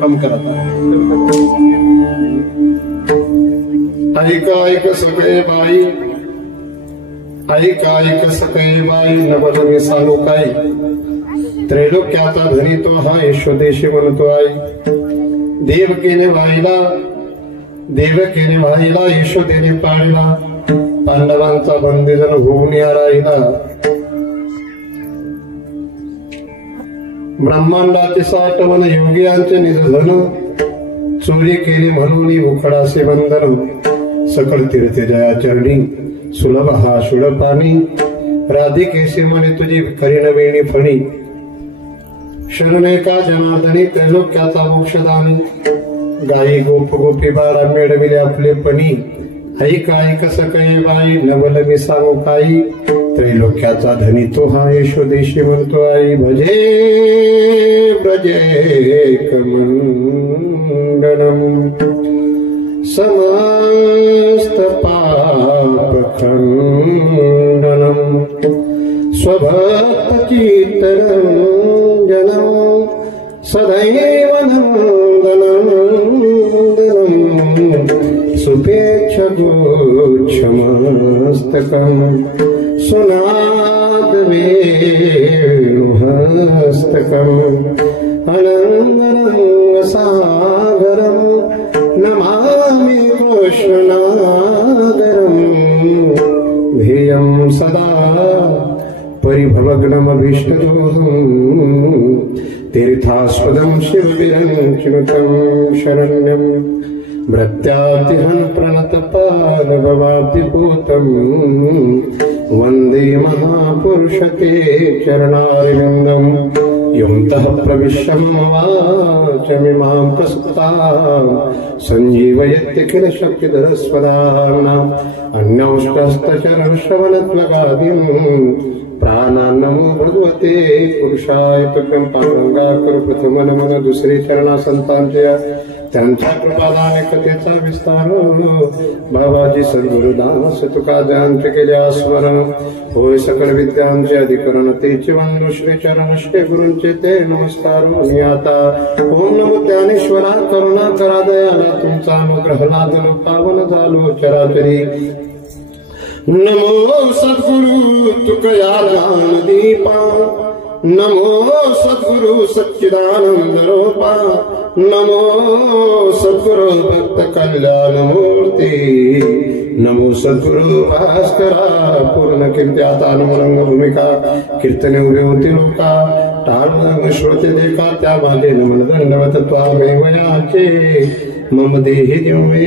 काम करत आहे. ऐक सगळे बाई, ऐक सगळे बाई, नवल मी सांगू काय, त्रैलोक्याचा धनी तो हा यशोदेशी म्हणतो आहे. देवकीने भाईला यशोदेने पाळला, पांडवांचा बंदीजन होऊन या राहिला. ब्रह्मांडाचे साठवण योगियांचे निधन, चोरी केली म्हणून उखडासे बंधन. सकळ तीर्थे जया चरणी, सुलभ हा शुळ पाणी. राधिकेशी म्हणे तुझी करीन वेणी फणी. शरणे का जनार्दनी, त्रैलोक्याचा मोक्षदानी. गायी गोप गोपी बाळा मिळविले आपले पणी. ऐक सगळे बाई, नवल मी सांगू काही, त्रैलोक्याचा धनी तो हा यशोदेशी म्हणतो आई. भजे ब्रजेक मंडनम, समस्त पाप खंडनम. स्वभक्त चित्तरंजनम, सदैव नंदनम. सुपेक्ष गुच्छमस्तकम, सुनाद वेणुहस्तकम. अनंगरंग सागरम, नमामि कृष्णागरम. ध्येयं सदा परिभवग्नमभीष्टदोहम्, तीर्थास्पदं शाश्वतं शिवविरञ्चिनुतं शरण्यं भृत्यातिहं प्रणतपादभवाब्धिभूतं वन्दे महापुरुषते चरणारविन्दं योऽन्तः प्रविश्य मम वाचमिमां प्रसुप्तां सञ्जीवयत्यखिल शक्तिधरस्वदानाम् अन्यौष्टहस्तचरणश्रवणत्वगादीन् प्राणान् नमो भगवते पुरुषाय तुभ्यं पांडुरंगाकर प्रथम नमन दुसरे चरणा संतांच्या त्यांच्या कृपादाने कथेचा विस्तार बाबाजी सद्गुरुदास तुका ज्यांचे केले स्मरण होय सकळ विद्यांचे अधिकरण तेचे वंदू श्री चरण श्री गुरूंचे ते नमस्कार मी आता ओम नमो ज्ञानेश्वरा करुणा करा दयाला तुमचा अनुग्रह लादलो पावन झालो चराचरी नमो सद्गुरु तुकया ज्ञानदीपा नमो सद्गुरु सच्चिदानंद रूपा नमो सद्गुरु भक्त कल्याण मूर्ती नमो सद्गुरु भास्करा पूर्ण कीर्त्यात अनुरंग भूमिका कीर्तने उभे होती लोका टाळ श्रोते देखा त्या माझे नमन दंडवत त्वामेवयाचे मम देहि जिह्वे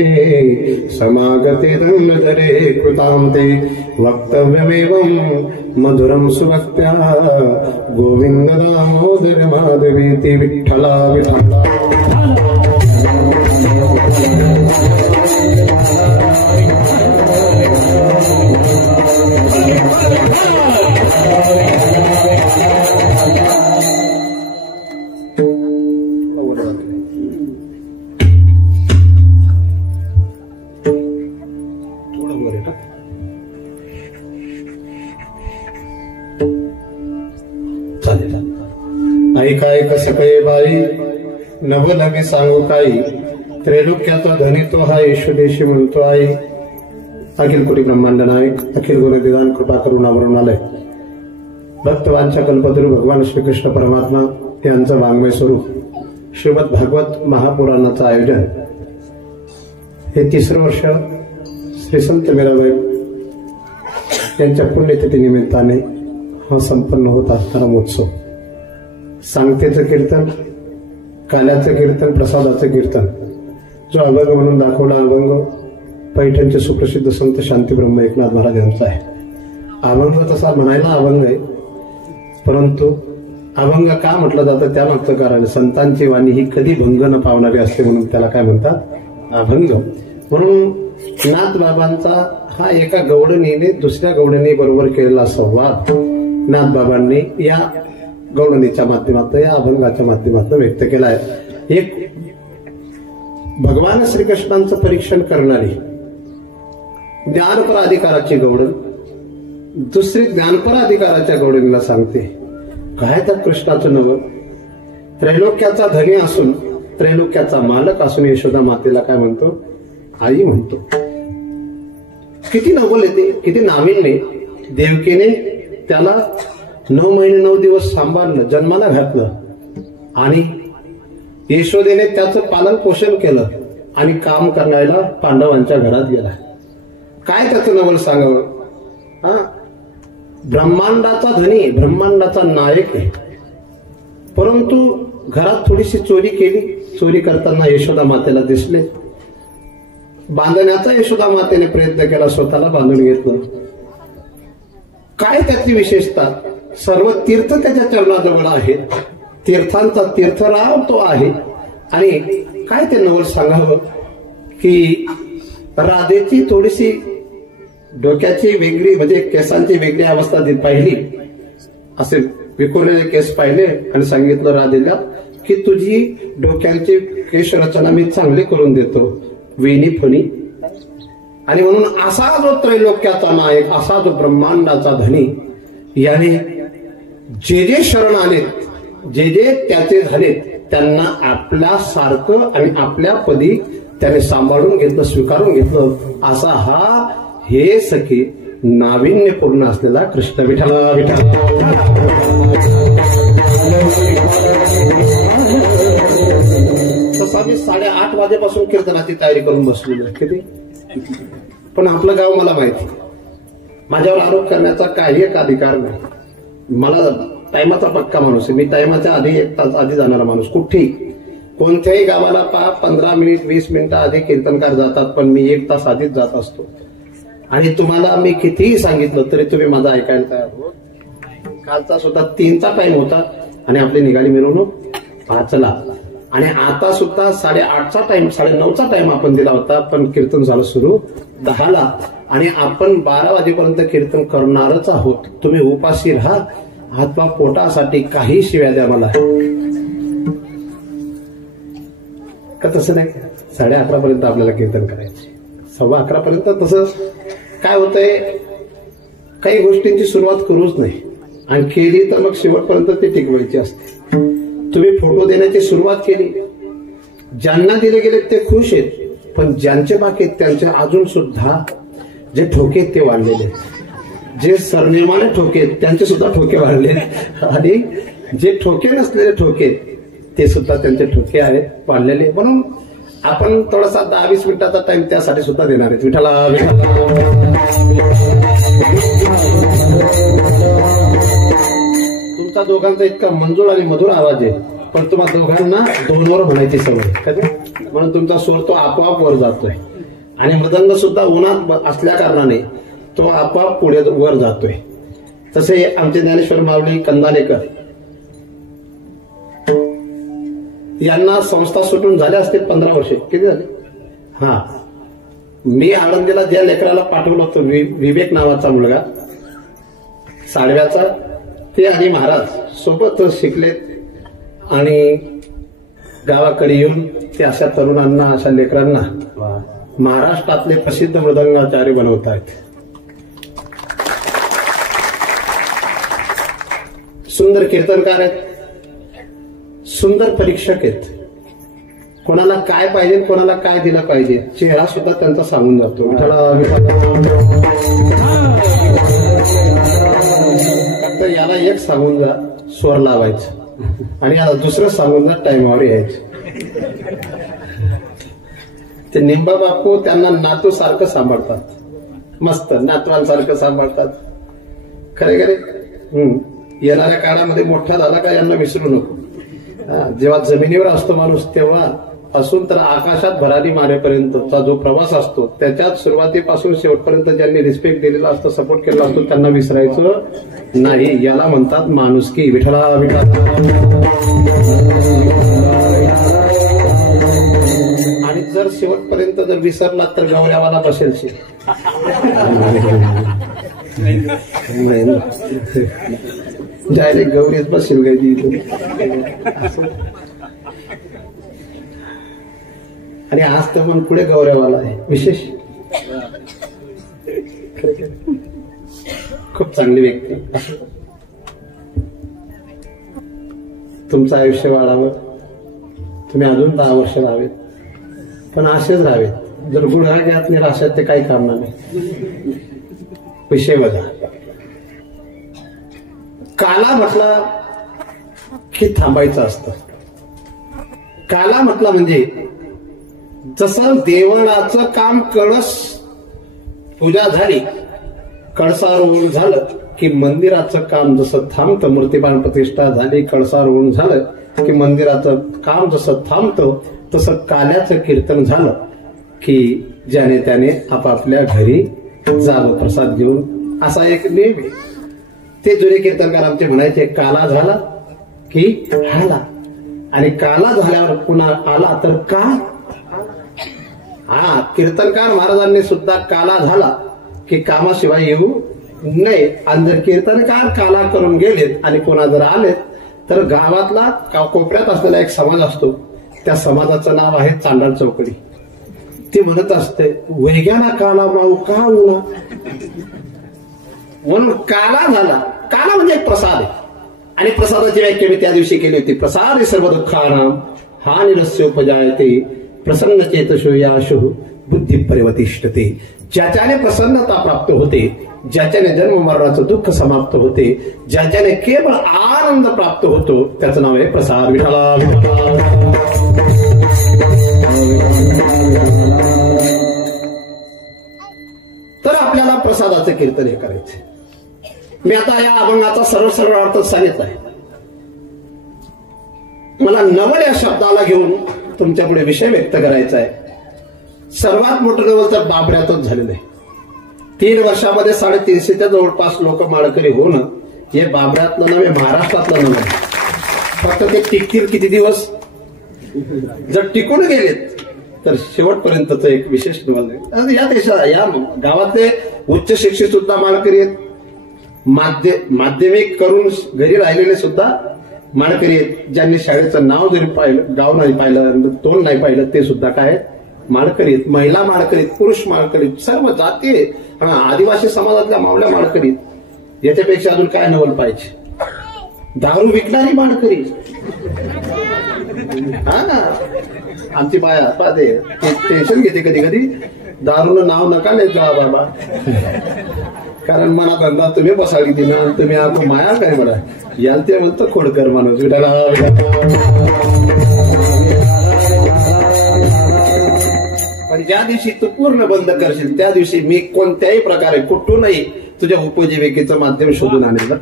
समागते धरे कृतांते वक्तव्यमेवं मधुरं सुवक्त्या गोविंद दामोदर माधवेति विठ्ठला विठ्ठला ऐका ऐक सकळे बाई नव लगे सांगू काही त्रैलोक्याचा धनी तो हा येशुदेशी म्हणतो आई अखिल कोटी ब्रह्मांड नायक अखिल गुरुदेवान कृपा करून आवरुणालय भक्तवांच्या कल्पतरू भगवान श्रीकृष्ण परमात्मा यांचं वाङ्मय स्वरूप श्रीमद भागवत महापुराणाचं आयोजन हे 3रं वर्ष श्री संत मीराबाई यांच्या पुण्यतिथी निमित्ताने हा संपन्न होत असणारा महोत्सव सांगतेचं कीर्तन काल्याचं कीर्तन प्रसादाचं कीर्तन जो अभंग म्हणून दाखवला अभंग पैठणचे सुप्रसिद्ध संत शांतीब्रह्म एकनाथ महाराज यांचा आहे अभंग तसा म्हणायला अभंग आहे परंतु अभंग का म्हटलं जातं त्यामागचं कारण संतांची वाणी ही कधी भंग न पावणारी असते म्हणून त्याला काय म्हणतात अभंग म्हणून नाथ बाबांचा हा एका गवळणीने दुसऱ्या गवळणी बरोबर केलेला संवाद नाथ बाबांनी या गवळणीच्या माध्यमातून या अभंगाच्या माध्यमातून व्यक्त केला आहे एक भगवान श्रीकृष्णांचं परीक्षण करणारी ज्ञानपर अधिकाराची गवळण दुसरी ज्ञानपर अधिकाराच्या गवळणीला सांगते काय तर कृष्णाचं नवं त्रैलोक्याचा धनी असून त्रैलोक्याचा मालक असून यशोदा मातेला काय म्हणतो आई म्हणतो किती नवल येते किती नाविन्य देवकीने त्याला 9 महिने 9 दिवस सांभाळलं जन्माला घातलं आणि यशोदेने त्याचं पालन पोषण केलं आणि काम करण्याला पांडवांच्या घरात गेला काय त्याचं नवल सांगावं हा ब्रह्मांडाचा धनी ब्रह्मांडाचा नायक आहे परंतु घरात थोडीशी चोरी केली चोरी करताना यशोदा मातेला दिसले बांधण्याचा यशोदा मातेने प्रयत्न केला स्वतःला बांधून घेतलं काय त्याची विशेषता सर्व तीर्थ त्याच्या चरणाजवळ आहेत तीर्थांचा तीर्थराव तो आहे आणि काय ते नवल सांगावं की राधेची थोडीशी डोक्याची वेगळी म्हणजे केसांची वेगळी अवस्था पाहिली असे विखुरलेले केस पाहिले आणि सांगितलं राधेला की तुझी डोक्यांची केश रचना मी चांगली करून देतो वेणी फणी आणि म्हणून असा जो त्रैलोक्याचा नायक असा जो ब्रह्मांडाचा धनी याने जे जे शरण आलेत जे जे त्याचे झालेत त्यांना आपल्या सारखं आणि आपल्या पदी त्याने सांभाळून घेतलं स्वीकारून घेतलं असा हा हे सखी नाविन्यपूर्ण असलेला कृष्ण विठ्ठला विठ्ठला तसा मी 8:30 वाजेपासून कीर्तनाची तयारी करून बसलेलो किती पण आपलं गाव मला माहिती माझ्यावर आरोप करण्याचा काही एक अधिकार नाही मला टायमाचा पक्का माणूस आहे. मी टायमाच्या आधी 1 तास आधी जाणारा माणूस. कुठेही कोणत्याही गावाला 15 मिनिट 20 मिनिटं आधी कीर्तनकार जातात, पण मी 1 तास आधीच जात असतो. आणि तुम्हाला मी कितीही सांगितलं तरी तुम्ही माझं ऐकायला तयार हो. कालचा सुद्धा 3चा टाइम होता आणि आपली निघाली मिरवणूक 5ला. आणि आता सुद्धा 8:30चा टाइम 9:30चा टाइम आपण दिला होता, पण कीर्तन झालं सुरू 10ला. आणि आपण 12 वाजेपर्यंत कीर्तन करणारच आहोत. तुम्ही उपाशी राहा, हातपा पोटासाठी काही शिव्या द्या मला, का तसं नाही. 11:30 पर्यंत आपल्याला कीर्तन करायचे, 11:15 पर्यंत. तसं काय होतंय, काही गोष्टींची सुरुवात करूच नाही आणि केली तर मग शेवटपर्यंत ती टिकवायची असते. तुम्ही फोटो देण्याची सुरुवात केली, ज्यांना दिले गेले ते खुश आहेत, पण ज्यांचे बाकी आहेत त्यांचे अजून सुद्धा जे ठोके ते वाढलेले, जे सरनेमाने ठोके त्यांचे सुद्धा ठोके वाढले, आणि जे ठोके नसलेले ठोके ते सुद्धा त्यांचे ठोके आहेत वाढलेले. म्हणून आपण थोडासा 10-20 मिनिटाचा टाइम त्यासाठी सुद्धा देणार आहेत. विठ्ठला तुमचा दोघांचा इतका मंजूळ आणि मधुर आवाज आहे, पण तुम्हाला दोघांना 2वर म्हणायची सवय, म्हणून तुमचा स्वर तो आपोआप वर जातोय. आणि मृदंग सुद्धा उन्हात असल्या कारणाने तो आपोआप पुढे वर जातोय. तसे आमचे ज्ञानेश्वर माऊली कंदालेकर यांना संस्था सुटून झाले असतील 15 वर्षे. किती झाले? हा, मी आळंदीला ज्या लेकराला पाठवलं होतं, विवेक नावाचा मुलगा साडव्याचा, ते आणि महाराज सोबत शिकलेत. आणि गावाकडे येऊन ते अशा तरुणांना, अशा लेकरांना महाराष्ट्रातले प्रसिद्ध मृदंगाचार्य बनवत आहेत. सुंदर कीर्तनकार आहेत, सुंदर परीक्षक आहेत. कोणाला काय पाहिजे, कोणाला काय दिलं पाहिजे, चेहरा सुद्धा त्यांचा सांगून जातो. तर याला एक सांगून जा स्वर लावायचं, आणि याला दुसरं सांगून जा टाइमावर यायचं. ते निंबा बापू त्यांना नातू सारखं सांभाळतात, मस्त नातवांसारखं सांभाळतात. खरे खरे येणाऱ्या काळामध्ये मोठा झाला का यांना विसरू नको. जेव्हा जमिनीवर असतो माणूस तेव्हा पासून तर आकाशात भरारी मारेपर्यंतचा जो प्रवास असतो, त्याच्यात सुरुवातीपासून शेवटपर्यंत ज्यांनी रिस्पेक्ट दिलेला असतो, सपोर्ट केला असतो, त्यांना विसरायचं नाही. याला म्हणतात माणुसकी. विठ्ठला विठ्ठला. आणि जर शेवटपर्यंत जर विसरला तर गवऱ्यावाला बसेलशी. डायरेक्ट गौरीच बसेल गायची. आणि आज तर पण पुढे गौऱ्यावाला आहे विशेष. खूप चांगली व्यक्ती. तुमचं आयुष्य वाढावं, तुम्ही अजून 10 वर्ष राहावेत, पण असेच राहावेत. जर गुढा घ्यात निराशात ते काही कामणार नाही. विषय बघा, काला म्हटला की थांबायचं असतं. काला म्हटला म्हणजे जसं देवळाचं काम, कळस पूजा झाली, कळसारोहण झालं की मंदिराचं काम जसं थांबतं, मूर्तिमान प्रतिष्ठा झाली, कळसारोहण झालं की मंदिराचं काम जसं थांबतं, तसं काल्याचं कीर्तन झालं की ज्याने त्याने आपापल्या घरी जावं प्रसाद घेऊन. असा एक नियम आहे. ते जुने कीर्तनकार आमचे म्हणायचे, काला झाला की हाला, आणि काला झाल्यावर पुन्हा आला तर का. हा, कीर्तनकार महाराजांनी सुद्धा काला झाला की कामाशिवाय येऊ नये. आणि जर कीर्तनकार काला करून गेलेत आणि कोणा जर आलेत तर गावातला कोपऱ्यात असलेला एक समाज असतो, त्या समाजाचं नाव आहे चांडाळ चौकडी. ती म्हणत असते, वेग्याना काला माऊ का उना. म्हणून काला झाला. काला म्हणजे एक प्रसाद आहे, आणि प्रसादाची व्याख्या मी त्या दिवशी केली होती. प्रसाद सर्व दुःखानां हानिरस्योपजायते प्रसन्न चेतशो याशु बुद्धी परिवतिष्ठते. ज्याच्याने प्रसन्नता प्राप्त होते, ज्याच्याने जन्म मरणाचं दुःख समाप्त होते, ज्याच्याने केवळ आनंद प्राप्त होतो, त्याचं नाव आहे प्रसाद. विठ्ठला विठ्ठला. तर आपल्याला प्रसादाचं कीर्तन हे करायचं. मी आता या अभंगाचा सरळ सरळ अर्थ सांगितलाय. मला नवल या शब्दाला घेऊन तुमच्यापुढे विषय व्यक्त करायचा आहे. सर्वात मोठं नवल तर बाबऱ्यातच झालेलं आहे. 3 वर्षामध्ये 350च्या जवळपास लोक माळकरी होणं हे बाबऱ्यातलं नव्हे, महाराष्ट्रातलं नव्हे. फक्त ते टिकतील किती दिवस? जर टिकून गेलेत तर शेवटपर्यंतच एक विशेष नवल आहे. या देशात या गावातले उच्च शिक्षित सुद्धा माळकरी आहेत, माध्यमिक करून घरी राहिलेले सुद्धा माळकरी आहेत. ज्यांनी शाळेचं नाव जरी पाहिलं, गाव नाही पाहिलं, तोंड नाही पाहिलं, ते सुद्धा काय माळकरी आहेत. महिला माळकरी आहेत, पुरुष माळकरी आहेत, सर्व जाती आहेत. आदिवासी समाजातल्या मावळ्या माळकरी आहेत. याच्यापेक्षा अजून काय नवल पाहिजे? दारू विकणारी माळकरी. हा ना, आमची बाया पाहते टेन्शन घेते कधी कधी, दारूनं नाव नका नाही जा बाबा, कारण मनात धंदा तुम्ही बसाडी दिना, तुम्ही आपण माया काय म्हणा, याला ते म्हणतो खोडकर माणूस. पण ज्या दिवशी तू पूर्ण बंद करशील त्या दिवशी मी कोणत्याही प्रकारे कुठूनही तुझ्या उपजीविकेचं माध्यम शोधून आणेल.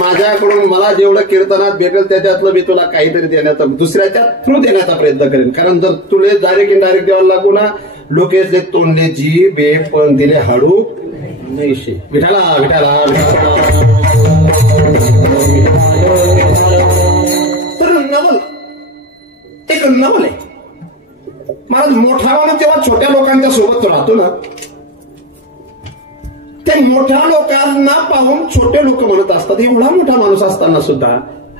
माझ्याकडून मला जेवढं कीर्तनात भेटेल त्याच्यातलं मी तुला काहीतरी देण्याचा, दुसऱ्याच्या थ्रू देण्याचा प्रयत्न करेन. कारण जर तुले डायरेक्ट इनडायरेक्ट द्यायला लागू ना, लोकेच तोंडले जी बे पण दिले हाडू नाही. विठाला विठाला तर नवल एक नवल आहे. महाराज मोठा माणूस जेव्हा छोट्या लोकांच्या सोबत राहतो ना, ते मोठ्या लोकांना पाहून छोटे लोक म्हणत असतात एवढा मोठा माणूस असताना सुद्धा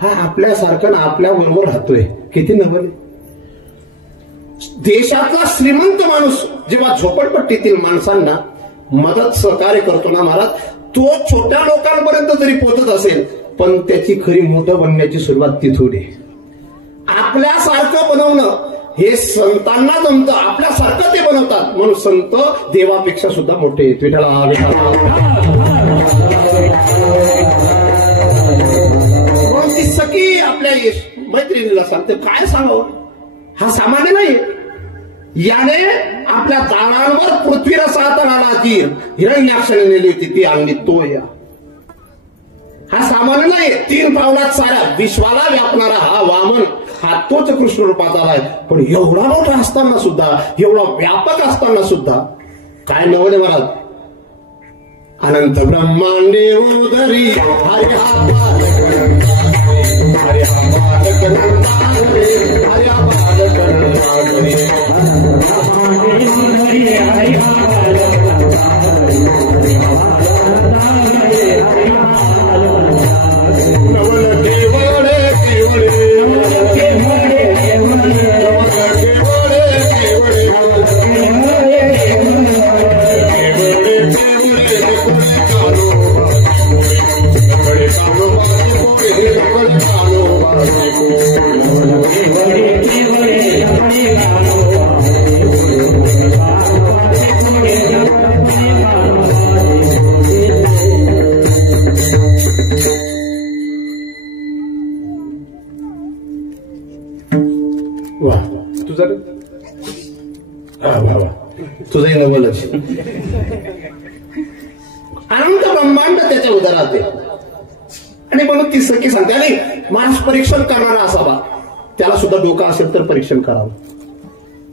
हा आपल्यासारखा आपल्या बरोबर राहतोय. किती नवल. देशातला श्रीमंत माणूस जेव्हा झोपडपट्टीतील माणसांना मदत सहकार्य करतो ना महाराज, तो छोट्या लोकांपर्यंत जरी पोहोचत असेल पण त्याची खरी मोठं बनण्याची सुरुवात तिथून आहे. आपल्यासारखं बनवणं हे संतांना जमतं, आपल्यासारखं ते बनवतात म्हणून संत देवापेक्षा सुद्धा मोठे आहेत. विठाला म्हणून ती सखी आपल्या मैत्रिणीला सांगते, काय सांगावं, हा सामान्य नाही. याने आपल्या दारांवर पृथ्वीरस आला ती हिरण्याक्षाने नेली होती, ती आणली तो या. हा सामान्य नाही. 3 पावलात साऱ्या विश्वाला व्यापणारा हा वामन, हा तोच कृष्ण रूपात आलाय. पण एवढा मोठा असताना सुद्धा, एवढा व्यापक असताना सुद्धा काय नवल महाराज. अनंत ब्रह्मांडे उदरी हरे हा तुझंही नवलच. अनंत ब्रह्मांड त्याच्या उदरात आहे. आणि म्हणून ती सखी सांगते, आणि माणूस परीक्षण करणारा असावा, त्याला सुद्धा डोकं असेल तर परीक्षण करावं.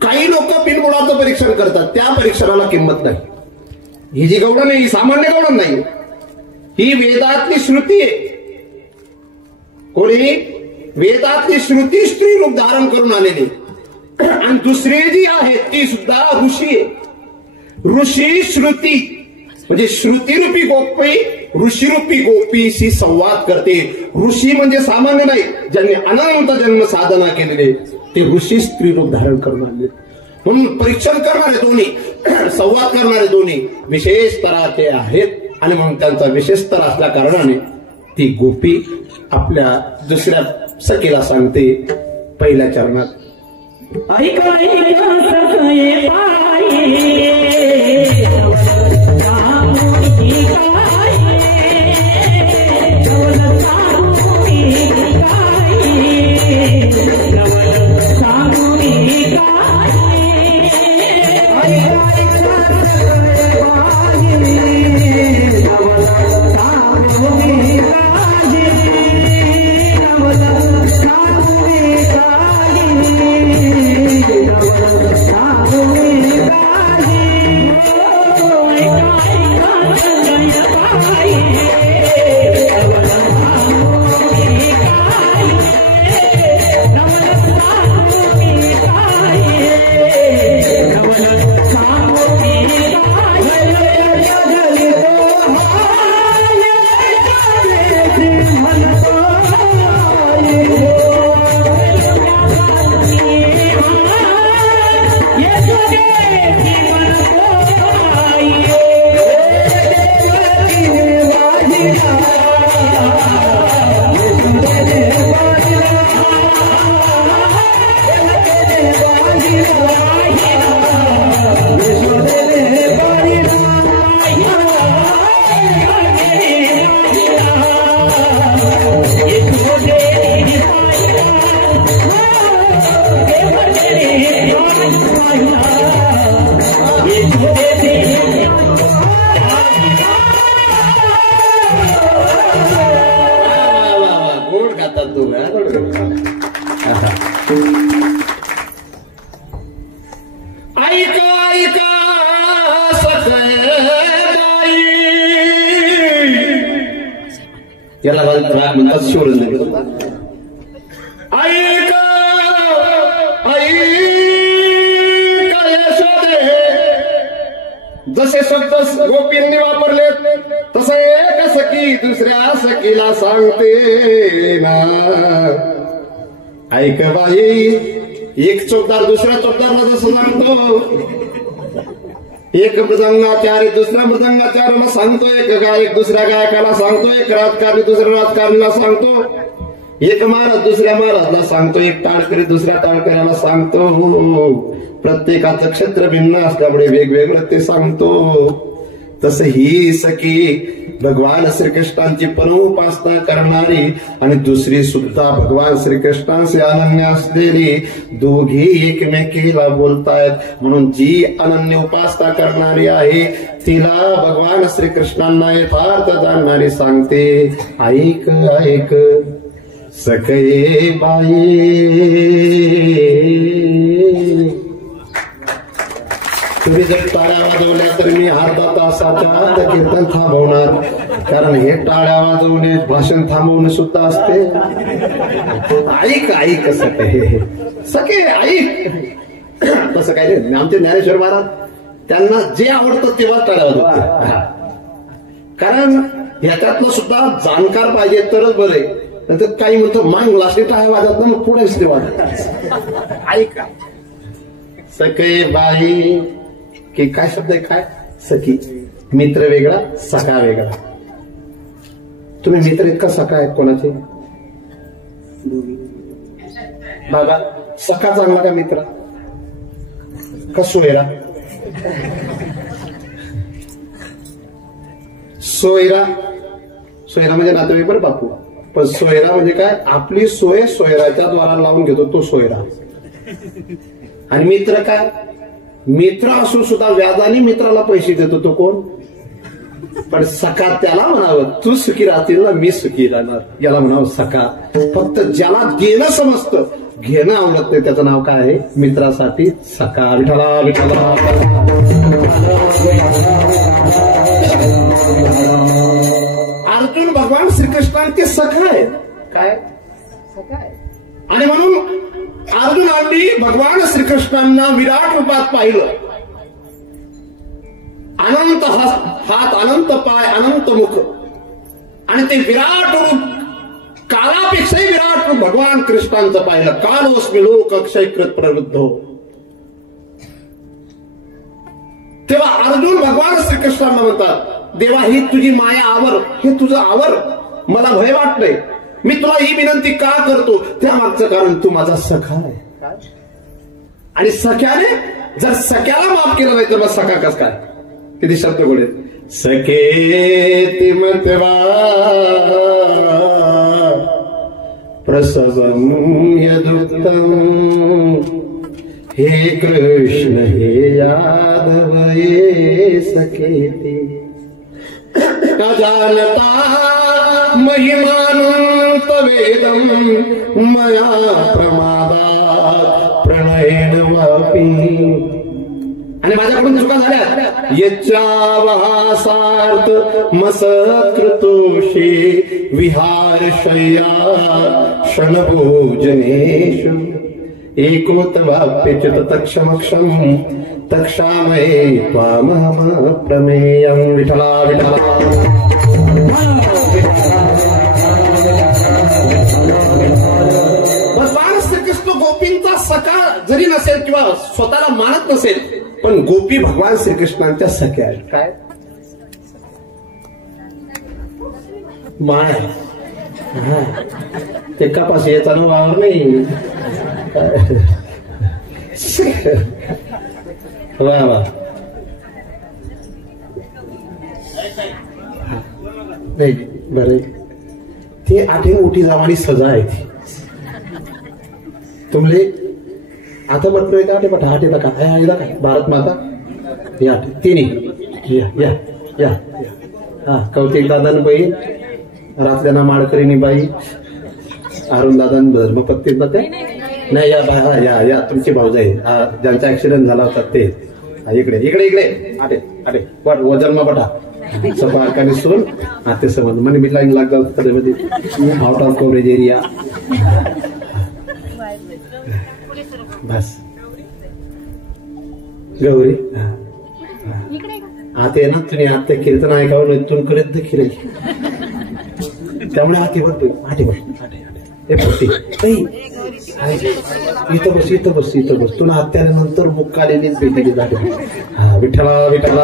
काही लोक बिनबुडाचं परीक्षण करतात, त्या परीक्षणाला किंमत नाही. ही जी गवळण नाही, ही सामान्य गवळण नाही, ही वेदातली श्रुती आहे. कोणी वेदातली श्रुती स्त्री रूप धारण करून आलेली. आणि दुसरी जी आहे ती सुद्धा ऋषी आहे. ऋषी श्रुती म्हणजे श्रुतीरूपी गोपी ऋषीरूपी गोपीशी संवाद करते. ऋषी म्हणजे सामान्य नाही, ज्यांनी अनंत जन्म साधना केलेले ते ऋषी स्त्री रूप धारण करून आले. म्हणून परीक्षण करणारे दोन्ही, संवाद करणारे दोन्ही विशेष स्तराचे आहेत. आणि म्हणून त्यांचा विशेष स्तर असल्या कारणाने ती गोपी आपल्या दुसऱ्या सखीला सांगते पहिल्या चरणात, याला राग म्हणतात शिवरंजनी. ऐक जसे शब्द गोपींनी वापरले तसं एक सखी दुसऱ्या सखीला सांगते ना. ऐक बाई, एक चोपदार दुसऱ्या चोपदारला जसं सांगतो, एक मृदंगाचार्य दुसऱ्या मृदंगाचार्याला सांगतो, एक गायक दुसऱ्या गायकाला सांगतो, एक राजकारणी दुसऱ्या राजकारणीला सांगतो, एक महाराज दुसऱ्या महाराजला सांगतो, एक टाळकरी दुसऱ्या टाळकऱ्याला सांगतो. प्रत्येकाचं क्षेत्र भिन्न असल्यामुळे वेगवेगळं ते सांगतो. तस ही सखी भगवान श्रीकृष्णांची परमोपासना करणारी आणि दुसरी सुद्धा भगवान श्रीकृष्णांचे अनन्य असलेली, दोघी एकमेकीला बोलतायत. म्हणून जी अनन्य उपासना करणारी आहे तिला भगवान श्रीकृष्णांना यथार्थ जाणणारी सांगते, ऐक ऐक सखे बाई. तुम्ही जर टाळ्या वाजवल्या तर मी अर्धा तासाच्या आत कीर्तन थांबवणार, कारण हे टाळ्या वाजवणे भाषण थांबवणे सुद्धा असते. ऐक ऐक सखे सखे ऐक. तसं काय रे, आमचे ज्ञानेश्वर महाराज त्यांना जे आवडतं तेव्हा टाळ्या वाजवतात, कारण ह्याच्यातलं सुद्धा जाणकार पाहिजे तरच बरं आहे. नंतर काही म्हणतो मांग लासली टाळ्या वाजत ना, मग पुढेच ते वाजत. ऐका सखे बाई की काय शब्द आहे, काय सखी. मित्र वेगळा, सखा वेगळा. तुम्ही मित्र इतका सखा आहेत कोणाचे बाबा? सखा चांगला का मित्र का सोयरा? सोयरा सोयरा म्हणजे नातेवाईक बरं बापू, पण सोयरा म्हणजे काय? आपली सोय सोयराच्या द्वारा लावून घेतो तो सोयरा. आणि मित्र काय? मित्र असून सुद्धा व्याजाने मित्राला पैसे देतो तो कोण? पण सखा त्याला म्हणावं तू सुखी राहतील ना मी सुखी राहणार, याला म्हणावं सखा. फक्त ज्याला देणं समजतं, घेणं आवडत नाही, त्याचं नाव काय आहे? मित्रासाठी सखा. विठ्ठला विठ्ठला. अर्जुन भगवान श्रीकृष्णांचे सखा आहे. काय सखा आहे? आणि म्हणून अर्जुनांनी भगवान श्रीकृष्णांना विराट रूपात पाहिलं. अनंत हात, अनंत पाय, अनंत मुख, आणि ते विराट रूप, कालापेक्षाही विराट रूप भगवान कृष्णांचं पाहिलं. कालोस्मि लोक अक्षयकृत प्रवृद्धो. तेव्हा अर्जुन भगवान श्रीकृष्णांना म्हणतात, देवा ही तुझी माया आवर, हे तुझं आवर, मला भय वाटतंय. मी तुला ही विनंती का करतो? त्या मागचं कारण तू माझा सखा आहे. आणि सख्याने जर सख्याला माफ केलं नाही तर मग सखा कस काय? किती शब्द गोडे. सखे तिमत्वा प्रसवम यदुक्तम, हे कृष्ण हे यादव ये सखेती, न जानता महिमानंत वेदम मया प्रमादात प्रणयन वापी. आणि माझ्याकडून चुका झाल्या. यच्चावहासार्थ मसत्कृतोषे विहार शय्या क्षणभोजनेषु एकोतवाप्यच्युत तक्षमक्षम तक्षामये त्वामहम प्रमेयं. विठला विठला. भगवान श्रीकृष्ण गोपींचा सखा जरी नसेल किंवा स्वतःला मानत नसेल, पण गोपी भगवान श्रीकृष्णांच्या सख्या आहेत. काय माय ते कपास याचा न वावर नाही. वा वा. बरे ती आठे मोठी जावानी सजा आहे ती. तुमले आता म्हटलं का आठे पठा आठे का आईला काय भारत माता या तिन्ही या या या हा. कौतिक दादान बाई, रातल्याना माळकरीनी बाई, अरुण दादान धर्मपत्नी ना ते नाही या या या तुमची भाऊजाई ज्यांचा ऍक्सिडेंट झाला होता ते. इकडे इकडे इकडे आठे आठे वजन मा पठा सपारकाने सोन आते संबंध म्हणे मी लाईन लागला मध्ये आउट ऑफ कव्हरेज एरिया बस गौरी आता आहे ना तुम्ही आता कीर्तन ऐकावं इथून करत देखील त्यामुळे हाती भरतो इथं बस तुला हत्यानंतर मुक्का आलेलीच भेटली झाली. हा विठ्ठला विठ्ठला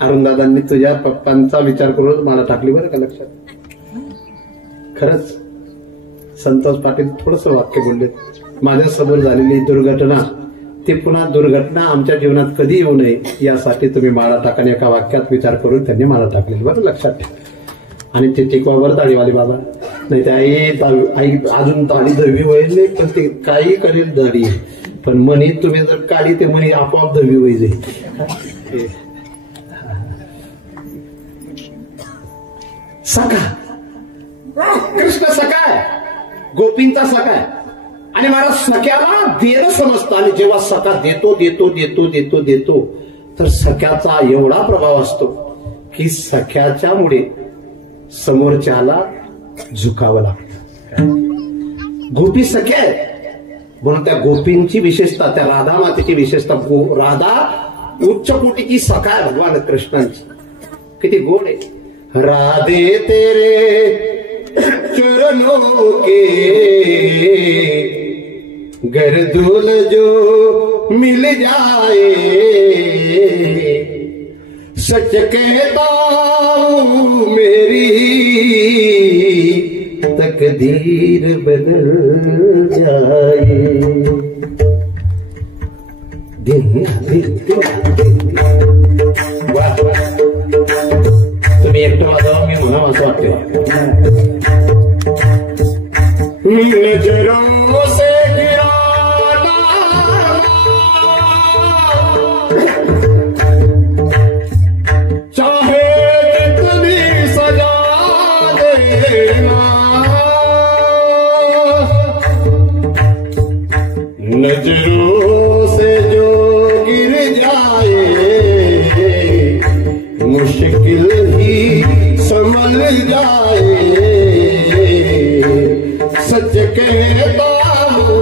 अरुणदादांनी तुझ्या पप्पांचा विचार करून मला टाकली बरं का लक्षात. खरंच संतोष पाटील थोडस वाक्य बोलले, माझ्या समोर झालेली दुर्घटना ती पुन्हा दुर्घटना आमच्या जीवनात कधी येऊ नये यासाठी तुम्ही माळा टाकाने एका वाक्यात विचार करून त्यांनी माळा टाकलेली बरं लक्षात ठेवा. आणि ते टिकवावर ताळीवाली बाबा नाही ते आई अजून ताळी दळवी होईल नाही पण ते काही करेल दडी पण मनी तुम्ही जर काढी ते मनी आपोआप दळवी होईल. सखा कृष्ण सखा आहे, गोपींचा सखा आहे आणि मला सख्याला देणं समजतं. आणि जेव्हा सखा देतो देतो देतो देतो देतो तर सख्याचा एवढा प्रभाव असतो की सख्याच्यामुळे समोरच्याला झुकावं लागतं. गोपी सख्या आहे म्हणून त्या गोपींची विशेषता, त्या राधा मातेची विशेषता, राधा उच्च कोटीची सखा आहे भगवान कृष्णांची. किती गोड आहे. राधे तेरे चरणों के गर्दूल जो मिल जाए सच कहता हूँ मेरी तकदीर बदल जाए. तुम्ही एकटं वाजावं मी म्हणा असं वाटतं. नजरों से गिराना चाहे जितनी सजा देना, नजरों से जो गिर जाए मुश्किल ही संभल जाए सच कहता हूँ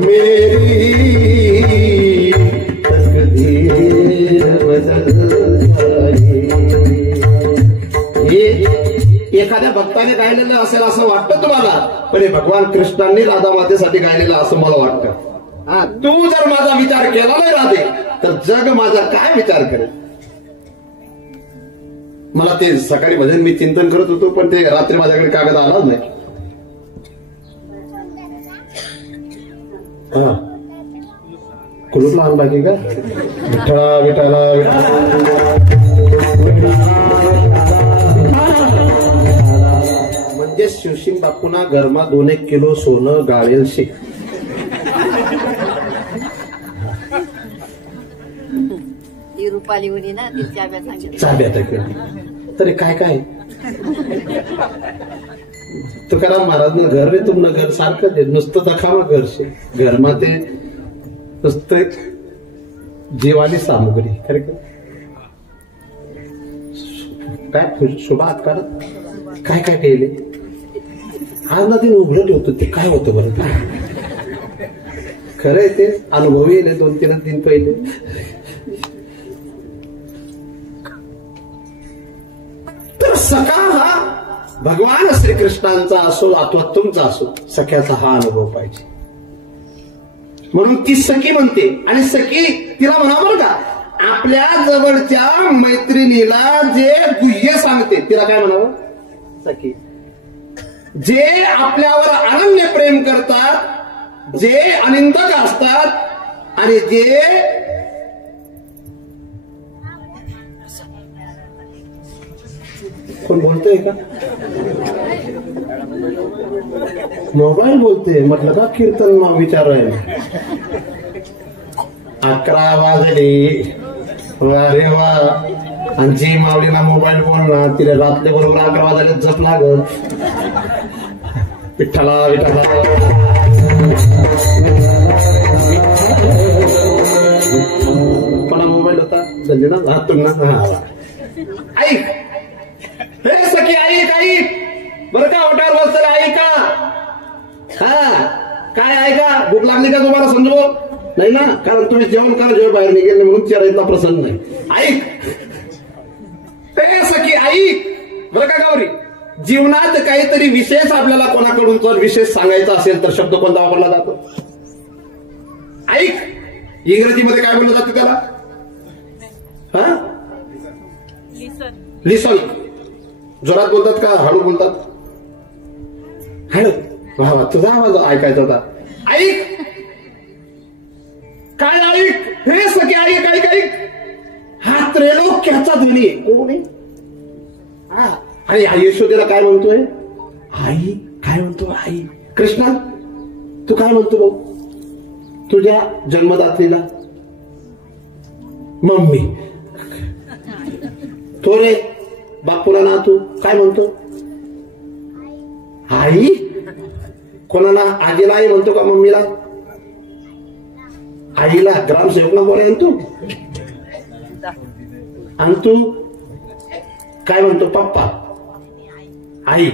मेरी तकदीर बदल जाए. हे एखाद्या भक्ताने गायलेलं असेल असं वाटतं तुम्हाला पण हे भगवान कृष्णांनी राधा मातेसाठी गायलेलं असं मला वाटतं. हा तू जर माझा विचार केला नाही राधे तर जग माझा काय विचार करेल. मला ते सकाळी भजन मी चिंतन करत होतो पण ते रात्री माझ्याकडे कागद आलाच नाही. हा कुलूप लहान बाकी का विठ्ठला विठ्ठला म्हणजे शिवसिंग बापूना घरमा 2-1 किलो सोनं गाळेल शे. रुपाली होती ना ती चाब्यात तरी काय काय तुकाराम महाराज घर रे तुम घर सारखं नुसतं दाखावं घर शे घरमा ते नुसतं जीवानी सामुग्री खरे काय शुभात करत काय काय केले. आज ना ते उघडं ठेवतो ते काय होतं बरं खरंय ते अनुभवी येले 2-3 दिन पहिले. तर सखा हा भगवान श्रीकृष्णांचा असो अथवा तुमचा असो सख्याचा हा अनुभव पाहिजे. म्हणून ती सखी म्हणते आणि सखी तिला म्हणा बरं का आपल्या जवळच्या मैत्रिणीला जे गुह्य सांगते तिला काय म्हणावं सखी. जे आपल्यावर अनन्य प्रेम करतात, जे अनिंदक असतात आणि जे कोण बोलतोय का मोबाईल बोलते म्हटलं का कीर्तन मग विचार 11 वाजले अरे वा. आणि जी मावलीला मोबाईल बोलणार तिला रात्री बरोबर 11 वाजले जप लागत. विठ्ठला विठ्ठला पण मोबाईल होता संजय ना हातून ना ऐक हे सखी ऐक ऐक बरं का ओटावर बसलं ऐका हा काय ऐका भूक लागली का तुम्हाला समजू नाही ना कारण तुम्ही जेवण करा जेव्हा बाहेर निघेल म्हणून चेहरा प्रसन्न नाही ऐक हे सखी ऐक बरं का गौरी जीवनात काहीतरी विशेष आपल्याला कोणाकडून जर विशेष सांगायचा असेल तर शब्द कोणता वापरला जातो ऐक इंग्रजीमध्ये काय बोललं जातं त्याला हा लिसन जोरात बोलतात का हळू बोलतात हळू वा तुझा आवाज ऐकायचा होता ऐक काय ऐक हे सगळे ऐक ऐक ऐक हा त्रैलोक्याचा ध्वनी कोण आहे आणि आई यशोदेला काय म्हणतोय आई काय म्हणतो आई कृष्णा तू काय म्हणतो भाऊ तुझ्या जन्मदात्रीला मम्मी तो रे बापूला ना तू काय म्हणतो आई कोणाला आजीला आई म्हणतो का मम्मीला आईला ग्रामसेवक ना बोला तू आणि तू काय म्हणतो पप्पा आई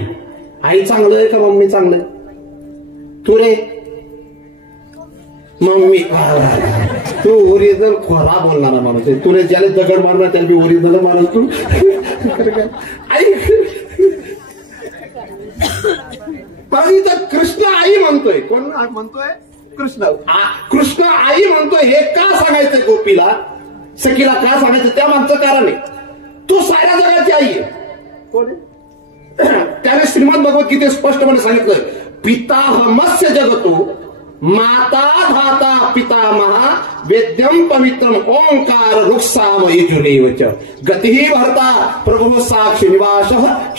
आई चांगलं आहे का मम्मी चांगलं तू रे मम्मी तू ओरिजिनल खोरा बोलणारा माणूस आहे तुला ज्याला दगड मारणार त्याला मी ओरिजिनल मारून तू आई तर कृष्ण आई म्हणतोय कोण म्हणतोय कृष्ण आई म्हणतोय हे का सांगायचंय गोपीला सखीला का सांगायचं त्या मागचं कारण आहे तू साऱ्या जगाची आई आहे कोण त्याने श्रीमद भगवद्गीतेत स्पष्टपणे सांगितलं पिताहमस्य जगतो माता धाता पितामहा वेद्यम पवित्रम ओंकार रुक्साम यजुरेवच गतिः भर्ता प्रभु साक्षी निवास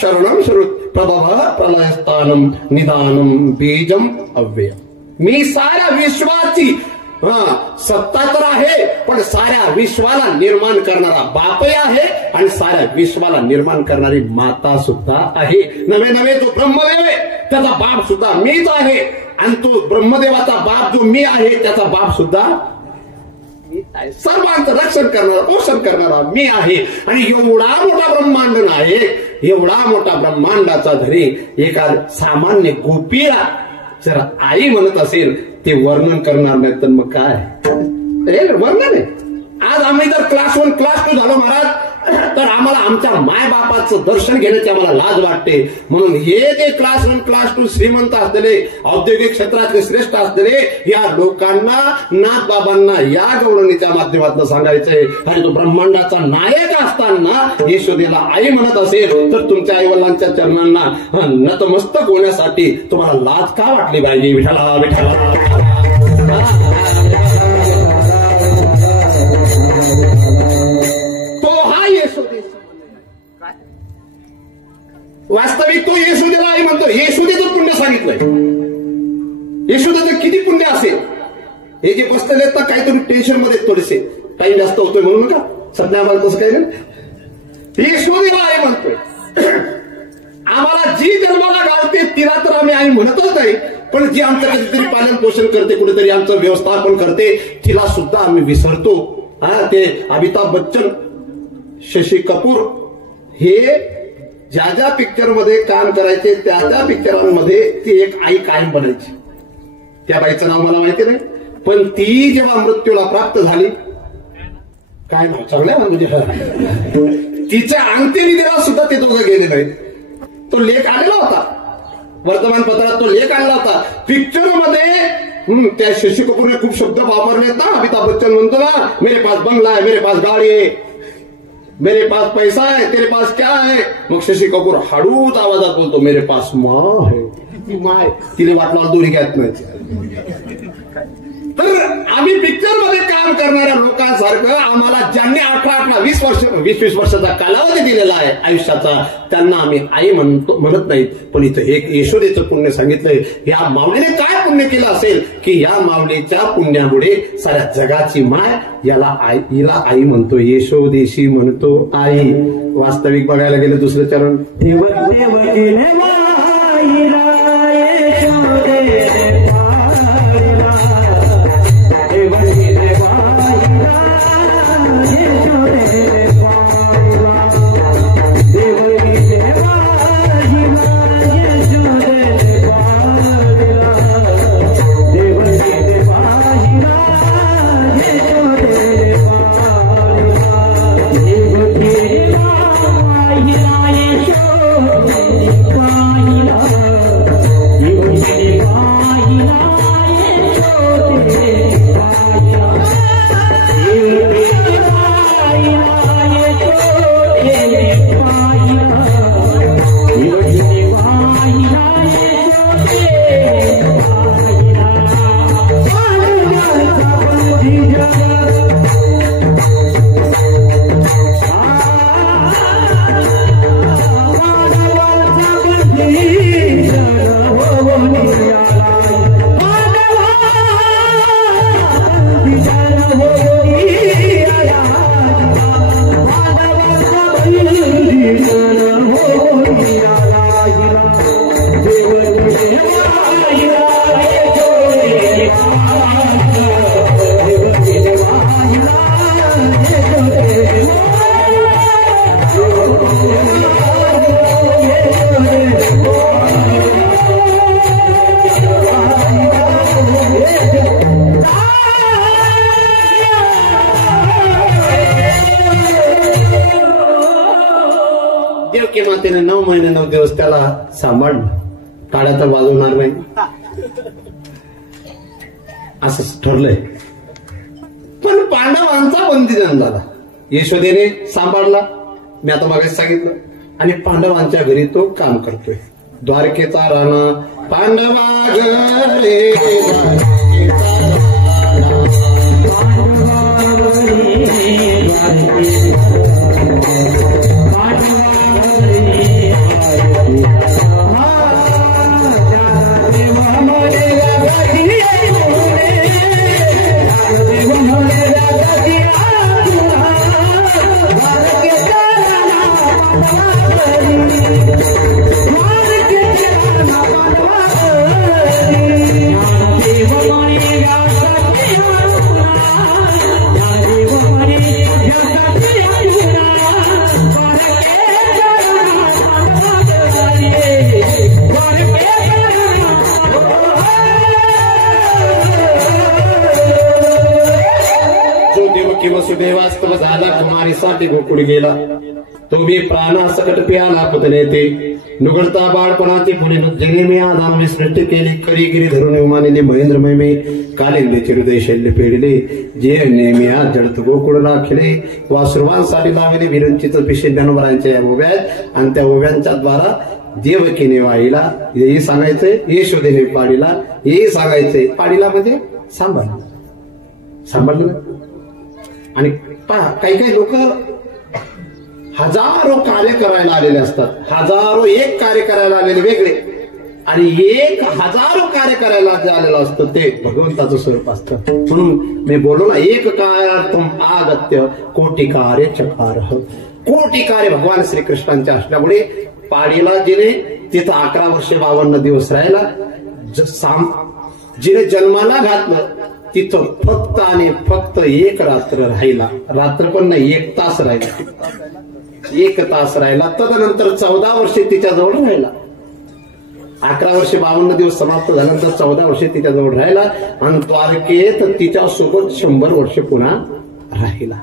शरणम श्रुत प्रभव प्रलयस्थानम निदानम बीजम अव्यय मी साऱ्या विश्वाची सत्ता तर आहे पण साऱ्या विश्वाला निर्माण करणारा बापही आहे आणि साऱ्या विश्वाला निर्माण करणारी माता सुद्धा आहे नवे नवे जो ब्रह्मदेव आहे त्याचा बाप सुद्धा मीच आहे आणि तो ब्रह्मदेवाचा बाप जो मी आहे त्याचा बाप सुद्धा मीच आहे सर्वांचं रक्षण करणारा पोषण करणारा मी आहे आणि एवढा मोठा ब्रह्मांड नाही एवढा मोठा ब्रह्मांडाचा धरी एका सामान्य गोपीला जर आई म्हणत असेल ते वर्णन करणार नाही तर मग काय वर्णन आहे आज आम्ही जर क्लास 1 क्लास 2 झालो महाराज तर आम्हाला आमच्या मायबापाचं दर्शन घेण्याची आम्हाला लाज वाटते म्हणून हे जे क्लास 1 क्लास 2 श्रीमंत असलेले औद्योगिक क्षेत्रातले श्रेष्ठ असलेले या लोकांना नाथबाबांना या गवळणीच्या माध्यमातून सांगायचंय आणि तो ब्रह्मांडाचा नायक असताना यशोदेला आई म्हणत असेल तर तुमच्या आई वडिलांच्या चरणांना नतमस्तक होण्यासाठी तुम्हाला लाज का वाटली पाहिजे विठ्ठला विठ्ठला वास्तविक तो यशोदेला आई म्हणतो यशोदेचं पुण्य सांगितलंय यशोदेचं किती पुण्य असेल हे जे बसलेले आहेत ना काहीतरी टेन्शन मध्ये थोडेसे टाइम जास्त होतोय म्हणून नका सध्या आम्हाला तसं काही नाही यशोदेला आई म्हणतोय आम्हाला जी जन्माला घालते तिला तर आम्ही आई म्हणतच नाही पण जी आमचं कधीतरी पालन पोषण करते कुठेतरी आमचं व्यवस्थापन करते तिला सुद्धा आम्ही विसरतो ते अमिताभ बच्चन शशी कपूर हे ज्या ज्या पिक्चर मध्ये काम करायचे त्या त्या पिक्चरांमध्ये ती एक आई कायम बनायची त्या बाईचं नाव मला माहिती नाही पण ती जेव्हा मृत्यूला प्राप्त झाली काय नाव चांगलं म्हणजे तिच्या अंत्यविधीला सुद्धा ते दोघं गेले नाहीत तो लेख आलेला होता वर्तमानपत्रात तो लेख आलेला होता पिक्चर मध्ये त्या शशी कपूरने खूप शब्द वापरलेत ना अमिताभ बच्चन म्हणतो ना मेरे पास बंगला है मेरे पास गाडी आहे मेरे पास पैसा है तेरे पास क्या है मग शशी कपूर हळूच आवाजात बोलतो मेरे पास माँ है माय तिने वाटला दोरी घ्यात नाही तर आम्ही पिक्चर मध्ये काम करणाऱ्या लोकांसारखं आम्हाला ज्यांनी 18-20 वर्षाचा कालावधी दिलेला आहे आयुष्याचा त्यांना आम्ही आई म्हणत नाहीत पण इथं एक यशोदेचं पुण्य सांगितलंय या माऊलीने काय पुण्य केलं असेल की या माऊलीच्या पुण्यामुळे साऱ्या जगाची माय हिला आई म्हणतो यशोदेशी म्हणतो आई वास्तविक बघायला गेलं दुसरं चरण देवकी मातेने 9 महिने 9 दिवस त्याला सांभाळलं. काड्या तर वाजवणार नाही असं ठरलंय. पण पांडवांचा बंदीजन झाला. यशोदेने सांभाळला, मी आता मागे सांगितलं, आणि पांडवांच्या घरी तो काम करतोय. द्वारकेचा राणा पांडवा घरे, वसुदेवास्तव झाला, कुमारीसाठी गोकुळ गेला. तो मी प्राणासकट प्याला पुतणे ते नुगडता बाळपणाचे पुणे जने मी आधार सृष्टी केली. करीगिरी धरून विमानेने महेंद्र महिमे कालिंदेचे हृदय शल्य पेडले. जे नेहमी आज जडत गोकुळ राखले. वासुरवांसाठी लावले विरंचित पिशे धनवरांच्या उभ्या आहेत, आणि त्या उभ्यांच्या द्वारा देवकीने वाळीला हेही सांगायचंय, यशोदेने पाडीला हेही सांगायचंय. पाडीला म्हणजे सांभाळलं. आणि काही काही लोक हजारो कार्य करायला आलेले असतात. हजारो एक कार्य करायला आलेले वेगळे, आणि 1000 कार्य करायला जे आलेलं असतं ते भगवंताचं स्वरूप असतं. म्हणून मी बोललो ना, एक कार्यार्थम आगत्य कोटी कार्य चकार. कोटी कार्य भगवान श्रीकृष्णांच्या असल्यामुळे पाडीला जिने तिथं 11 वर्षे 52 दिवस राहिला, जिने जन्माला घातलं तिथं फक्त आणि फक्त 1 रात्र राहिला. रात्र पण नाही, 1 तास राहिला. 1 तास राहिला. तदनंतर 14 वर्षे तिच्याजवळ राहिला. 11 वर्षे 52 दिवस समाप्त झाल्यानंतर 14 वर्षे तिच्याजवळ राहिला, आणि द्वारकेत तिच्यासोबत 100 वर्षे पुन्हा राहिला.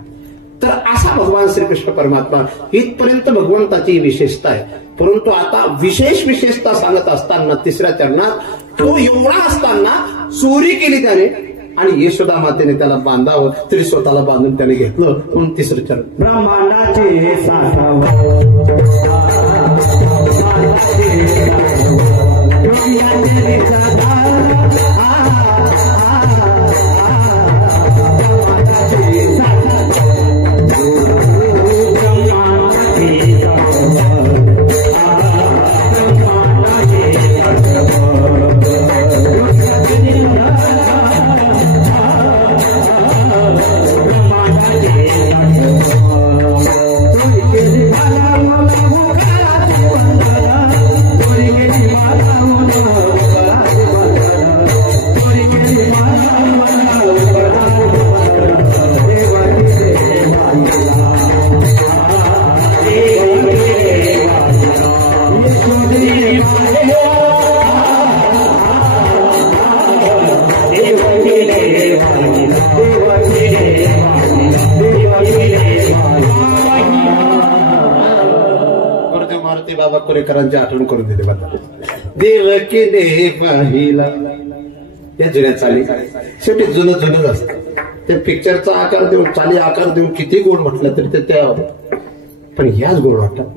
तर असा भगवान श्रीकृष्ण परमात्मा, इथपर्यंत भगवंताची विशेषता आहे. परंतु आता विशेषता सांगत असताना 3ऱ्या चरणात तो एवढा असताना चोरी केली त्याने, आणि यशोदा मातेने त्याला बांधावं तरी स्वतःला बांधून त्याने घेतलं. म्हणून 3रं चरण ब्रह्मांडाचे बाबा कोरेकरांची आठवण करून दिली. देवकीने पाहिला, या जुन्या चाली शेवटी जुनं असतं. त्या पिक्चरचा आकार देऊन, चाली आकार देऊन किती गोड म्हटलं तरी ते त्या, पण याच गोड वाटतात.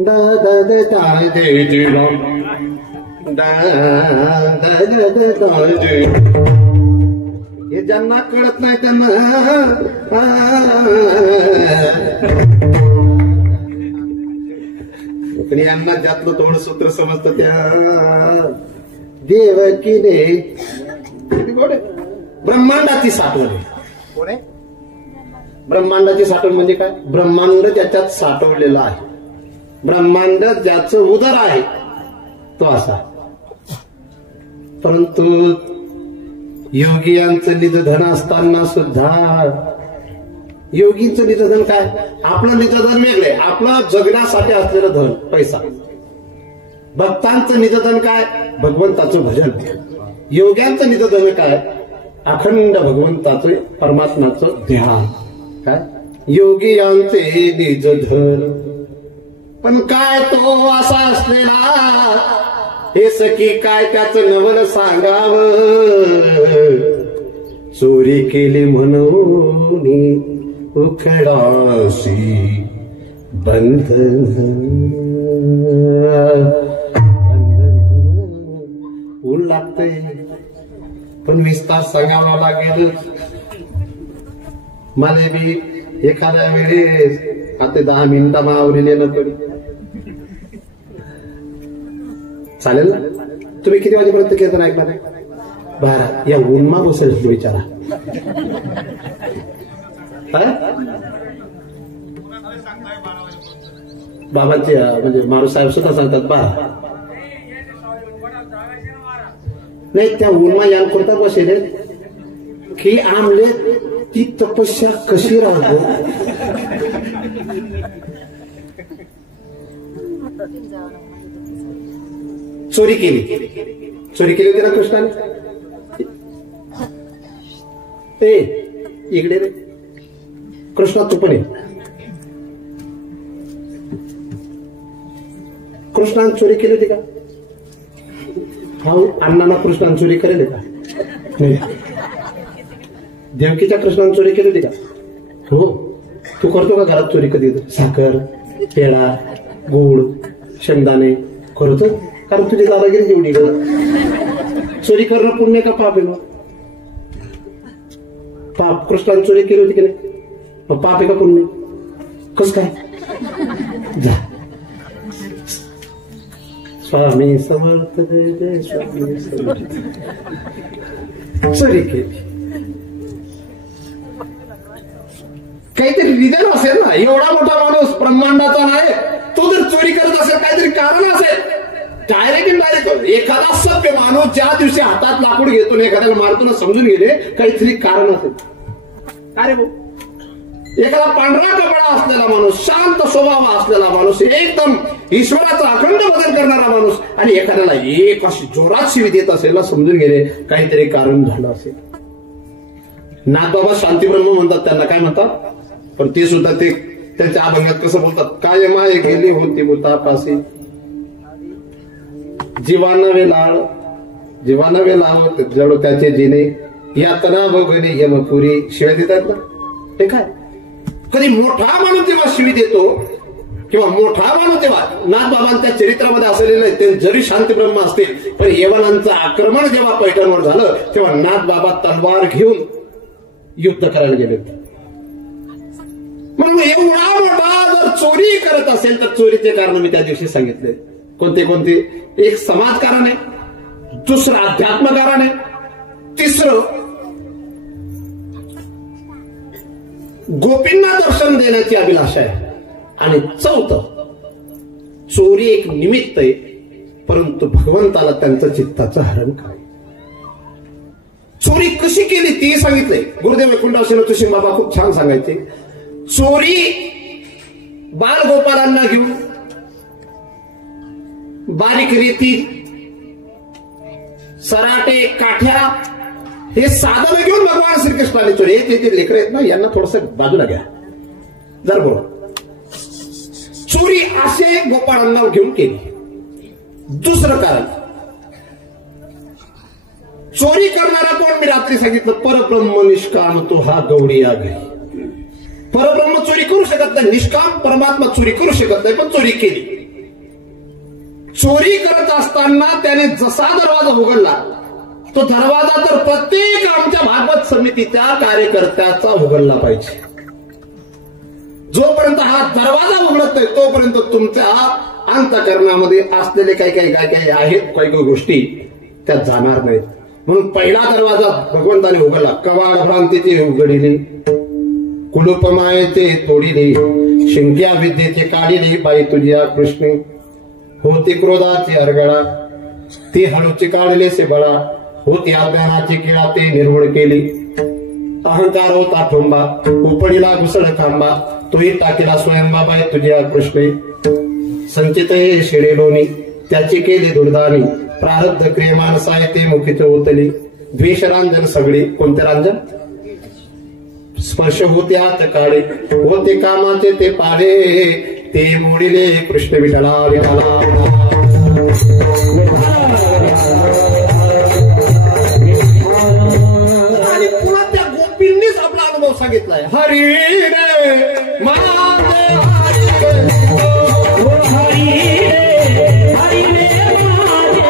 हे ज्यांना कळत नाही त्यांना पण यांना ज्यातलं थोडं सूत्र समजतं. त्या देवकीने ब्रह्मांडाची साठवण. ब्रह्मांडाची साठवण म्हणजे काय? ब्रह्मांड ज्याच्यात साठवलेलं आहे, ब्रह्मांड ज्याचं उदर आहे तो असा. परंतु योगियांचं निधन असताना सुद्धा, योगींचं निधन काय? आपलं निधन वेगळे, आपलं जगण्यासाठी असलेलं धन पैसा. भक्तांचं निधन काय? भगवंताचं भजन. योग्यांचं निधन काय? अखंड भगवंताचं परमात्माचं ध्यान. काय? योगियांचे निधन पण काय तो असा असलेला, हे सखी काय त्याचं नवल सांगाव. चोरी केली म्हणून उखडासी बंधन. ऊन लागतंय पण विस्तार सांगावा लागेल. मला बी एखाद्या वेळेस आता 10 मिनिटा मावलेले नको. चालेल ना? तुम्ही किती वाजेपर्यंत कीर्तन ऐकणार आहे? 12. या उन्मा बसेल विचारा. बाबांचे म्हणजे मारू साहेब सुद्धा सांगतात 12. नाही, त्या उन्मा यान करता बसेल की आमले ती तपस्या कशी राहतो. चोरी केली होती ना कृष्णाने. ए इकडे रे कृष्णा, तू पण ये. कृष्णाने चोरी केली होती का? हा, अण्णांना कृष्णाने चोरी करेल का? नाही. देवकीच्या कृष्णाने चोरी केली होती का? हो. तू करतो का घरात चोरी? कधी साखर, पेढा, गुळ, शेंगदाणे करतो? कारण तुझी दादागिरी एवढी. चोरी करणं पुण्य का पाप आहे? पाप. कृष्णाने चोरी केली होती की नाही? मग पाप आहे का पुण्य? कस काय? जा. स्वामी समर्थ जय जय स्वामी समर्थ. चोरी केली, काहीतरी रिझन असेल ना. एवढा मोठा माणूस ब्रह्मांडाचा नाही, तो जर चोरी करत असेल काहीतरी कारण असेल. डायरेक्ट एखादा सभ्य माणूस ज्या दिवशी हातात लाकूड घेतो एखाद्याला मारतो समजून गेले काहीतरी कारण असेल. अरे भाऊ, एखादा पांढरा कपडा असलेला माणूस, शांत स्वभाव असलेला माणूस, एकदम ईश्वराचा अखंड बदल करणारा माणूस, आणि एखाद्याला एक अशी जोरात शिवी देत असेल समजून गेले काहीतरी कारण झालं असेल. नाथबाबा शांतीब्रह्म म्हणतात, त्यांना काय म्हणतात? पण ते सुद्धा ते त्यांच्या अभंगात कसं बोलतात? काय माय गेली होती भूतापासी, जीवानवे लाळ जडो त्याचे जिने, यातना भोगणे यमपुरी. शिवाय देतात ना. हे काय? कधी मोठा माणूस जेव्हा शिवी देतो किंवा मोठा माणूस तेव्हा, नाथबाबांच्या चरित्रामध्ये असलेलं आहे, ते जरी शांती ब्रह्म असतील पण यवनांचं आक्रमण जेव्हा पैठणवर झालं तेव्हा नाथबाबा तलवार घेऊन युद्ध करायला गेले होते. म्हणून एवढा मोठा जर चोरी करत असेल तर चोरीचे कारण मी त्या दिवशी सांगितले. कोणते? एक समाजकारण आहे, दुसरं अध्यात्मकारण आहे, तिसरं गोपींना दर्शन देण्याची अभिलाषा आहे, आणि चौथं चोरी एक निमित्त आहे, परंतु भगवंताला त्यांचं चित्ताचं हरण काय. चोरी कशी केली ती सांगितलंय. गुरुदेव वैकुंठवासी तुळशी बाबा खूप छान सांगायचे. चोरी बालगोपालांना घेऊन बारीक रेती, सराटे, काठ्या हे साधन घेऊन भगवान श्रीकृष्णाने चोरी. ते लेकरं आहेत ना, यांना थोडस बाजूला घ्या जर बोल. चोरी असे गोपाळांना घेऊन केली. दुसरं कारण, चोरी करणारा कोण? मी रात्री सांगितलं, परब्रह्म निष्काम तो हा गौडिया घरी. परब्रह्म चोरी करू शकत नाही, निष्काम परमात्मा चोरी करू शकत नाही, पण चोरी केली. चोरी करत असताना त्याने जसा दरवाजा उघडला, तो दरवाजा तर प्रत्येक आमच्या भागवत समितीच्या कार्यकर्त्याचा उघडला पाहिजे. जोपर्यंत हा दरवाजा उघडत नाही तोपर्यंत तुमच्या अंतःकरणामध्ये असलेले काही आहेत, काही गोष्टी त्या जाणार नाहीत. म्हणून पहिला दरवाजा भगवंताने उघडला. कवाड भ्रांतीचे उघडिले, कुलूपमायेचे तोडिले, शिंक्या विद्येचे काढिले. बाई तुझ्या कृष्ण होती क्रोधाची अरगळा, ती हळूची काढले से बळा. होती अज्ञानाची किळा, ते निर्मूळ केली. अहंकार होता ठोंबा, उपडीला घुसळ खांबा. तोही टाकीला स्वयंबा. बाई तुझ्या कृष्णे संचित हे शिडे लोणी, त्याची केली दुर्दानी. प्रारब्ध क्रिय माणसाय ते मुखीच ओतली. द्वेषरांजन सगळी. कोणते रांजन? स्पर्श होते हात काळे, होते कामाचे ते पाडे. ते मोडिले कृष्ण विठला विठला. आणि पुन्हा त्या गोपींनीच आपला अनुभव सांगितलाय. हरी रे माझे हरी रे हरी रे माझे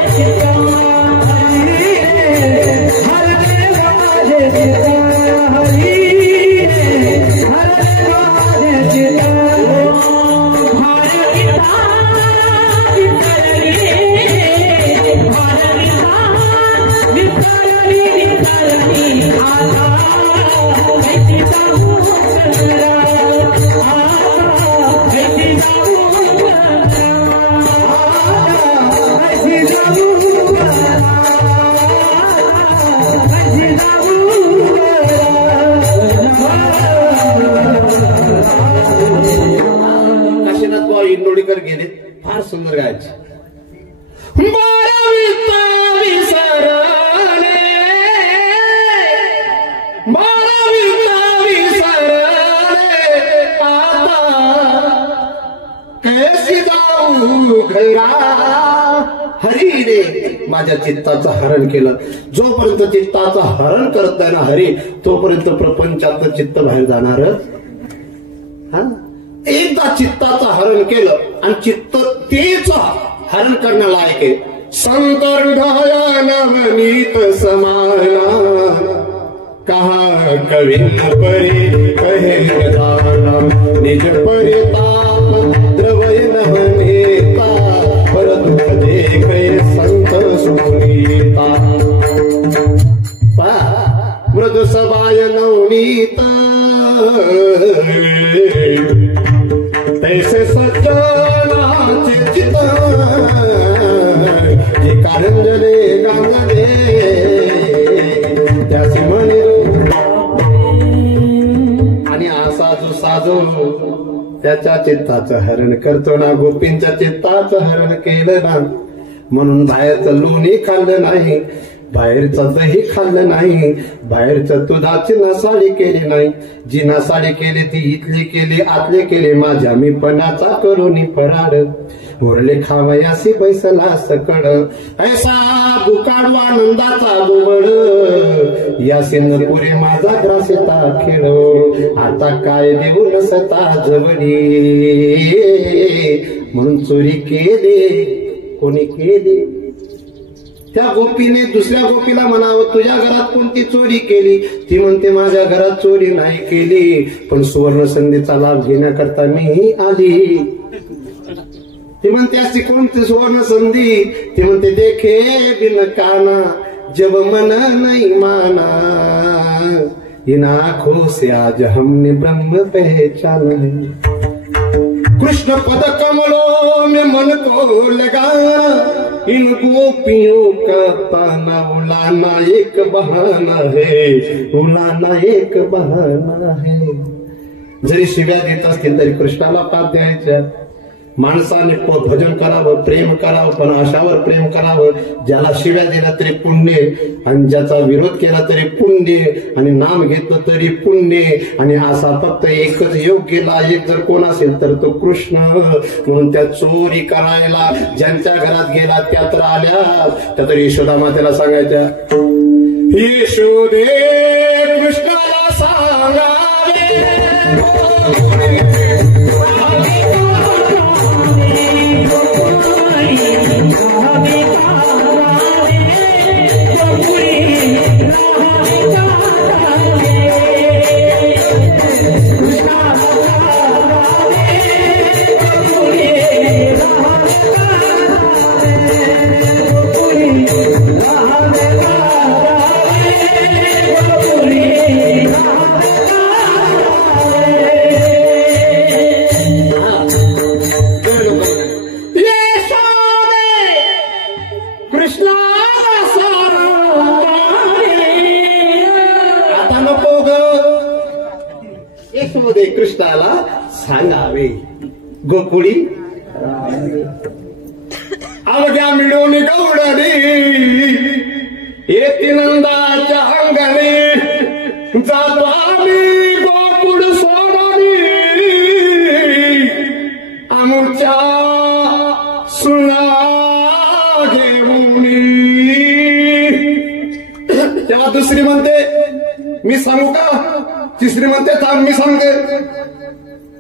इंदोडीकर गेले. फार सुंदर गायचे. कैसी जाऊ घरा हरी रे माझ्या चित्ताचं हरण केलं. जोपर्यंत चित्ताचं हरण करत नाही ना हरी तोपर्यंत प्रपंचात चित्त बाहेर जाणार. हा एकदा चित्ताचं हरण केलं आणि चित्त तेच हरण करण्यालायक आहे. संत हृदया नवनीत समाना कहा कविन परी कहे दाना निज परिताप द्रवय नवनीता पर दुख देखे संत सुनीता. मृदु सबाय नवनीता तैसे सज्जनाचे चित्त जे कारंजले गांगले त्याचे म्हणे. आणि असा जो साजो त्याच्या चित्ताचं हरण करतो ना गोपींच्या चित्ताचं हरण केलं ना म्हणून बाहेरचं लोणी खाल्लं नाही बाहेरचं दही खाल्लं नाही बाहेरचं दुधाची नसाळी केली नाही. जी नसाळी केली ती इथली केली आतले केले माझ्या मी पणाचा करून फराड मोरले खावयासी बैसला सकड ऐसा बुकाडू आनंदाचा बुबड यासीन पुरे माझा ग्रासेता खेळ आता काय देऊ नसता जवळी म्हणून चोरी केली कोणी केली. त्या गोपीने दुसऱ्या गोपीला म्हणावं तुझ्या घरात कोणती चोरी केली. ती म्हणते माझ्या घरात चोरी नाही केली पण सुवर्ण संधीचा लाभ घेण्याकरता मी आली. ती म्हणते अशी कोणती सुवर्ण संधी. ती म्हणते देखे बिन काना जब मन नहीं माना इन आंखों से आज हमने ब्रह्म पहचाना. कृष्ण पद कमलों में मन को लगा इन गोपियों का ताना उलाना एक बहाना है उलाना एक बहाना है. जरी शिव्या देत असतील तरी कृष्णाला पाप द्यायच्या. माणसाने भजन करावं प्रेम करावं पण अशावर प्रेम करावं ज्याला शिव्या दिला तरी पुण्य आणि ज्याचा विरोध केला तरी पुण्य आणि नाम घेतलं तरी पुण्य. आणि असा फक्त एकच योग्य लायक जर कोण असेल तर तो कृष्ण. म्हणून त्या चोरी करायला ज्यांच्या घरात गेला त्या तर आल्या त्या तर यशोदा मातेला सांगायच्या यशोदे कृष्णाला सांगावे कृष्णाला सांगावे गोकुळी अवघ्या मिळून गौडणी येती नंदाच्या अंगणी जातो आम्ही गोकुळ सोडणी सुना घेऊन. तेव्हा दुसरी म्हणते मी सांगू का, तिसरी म्हणते थांब मी सांगते,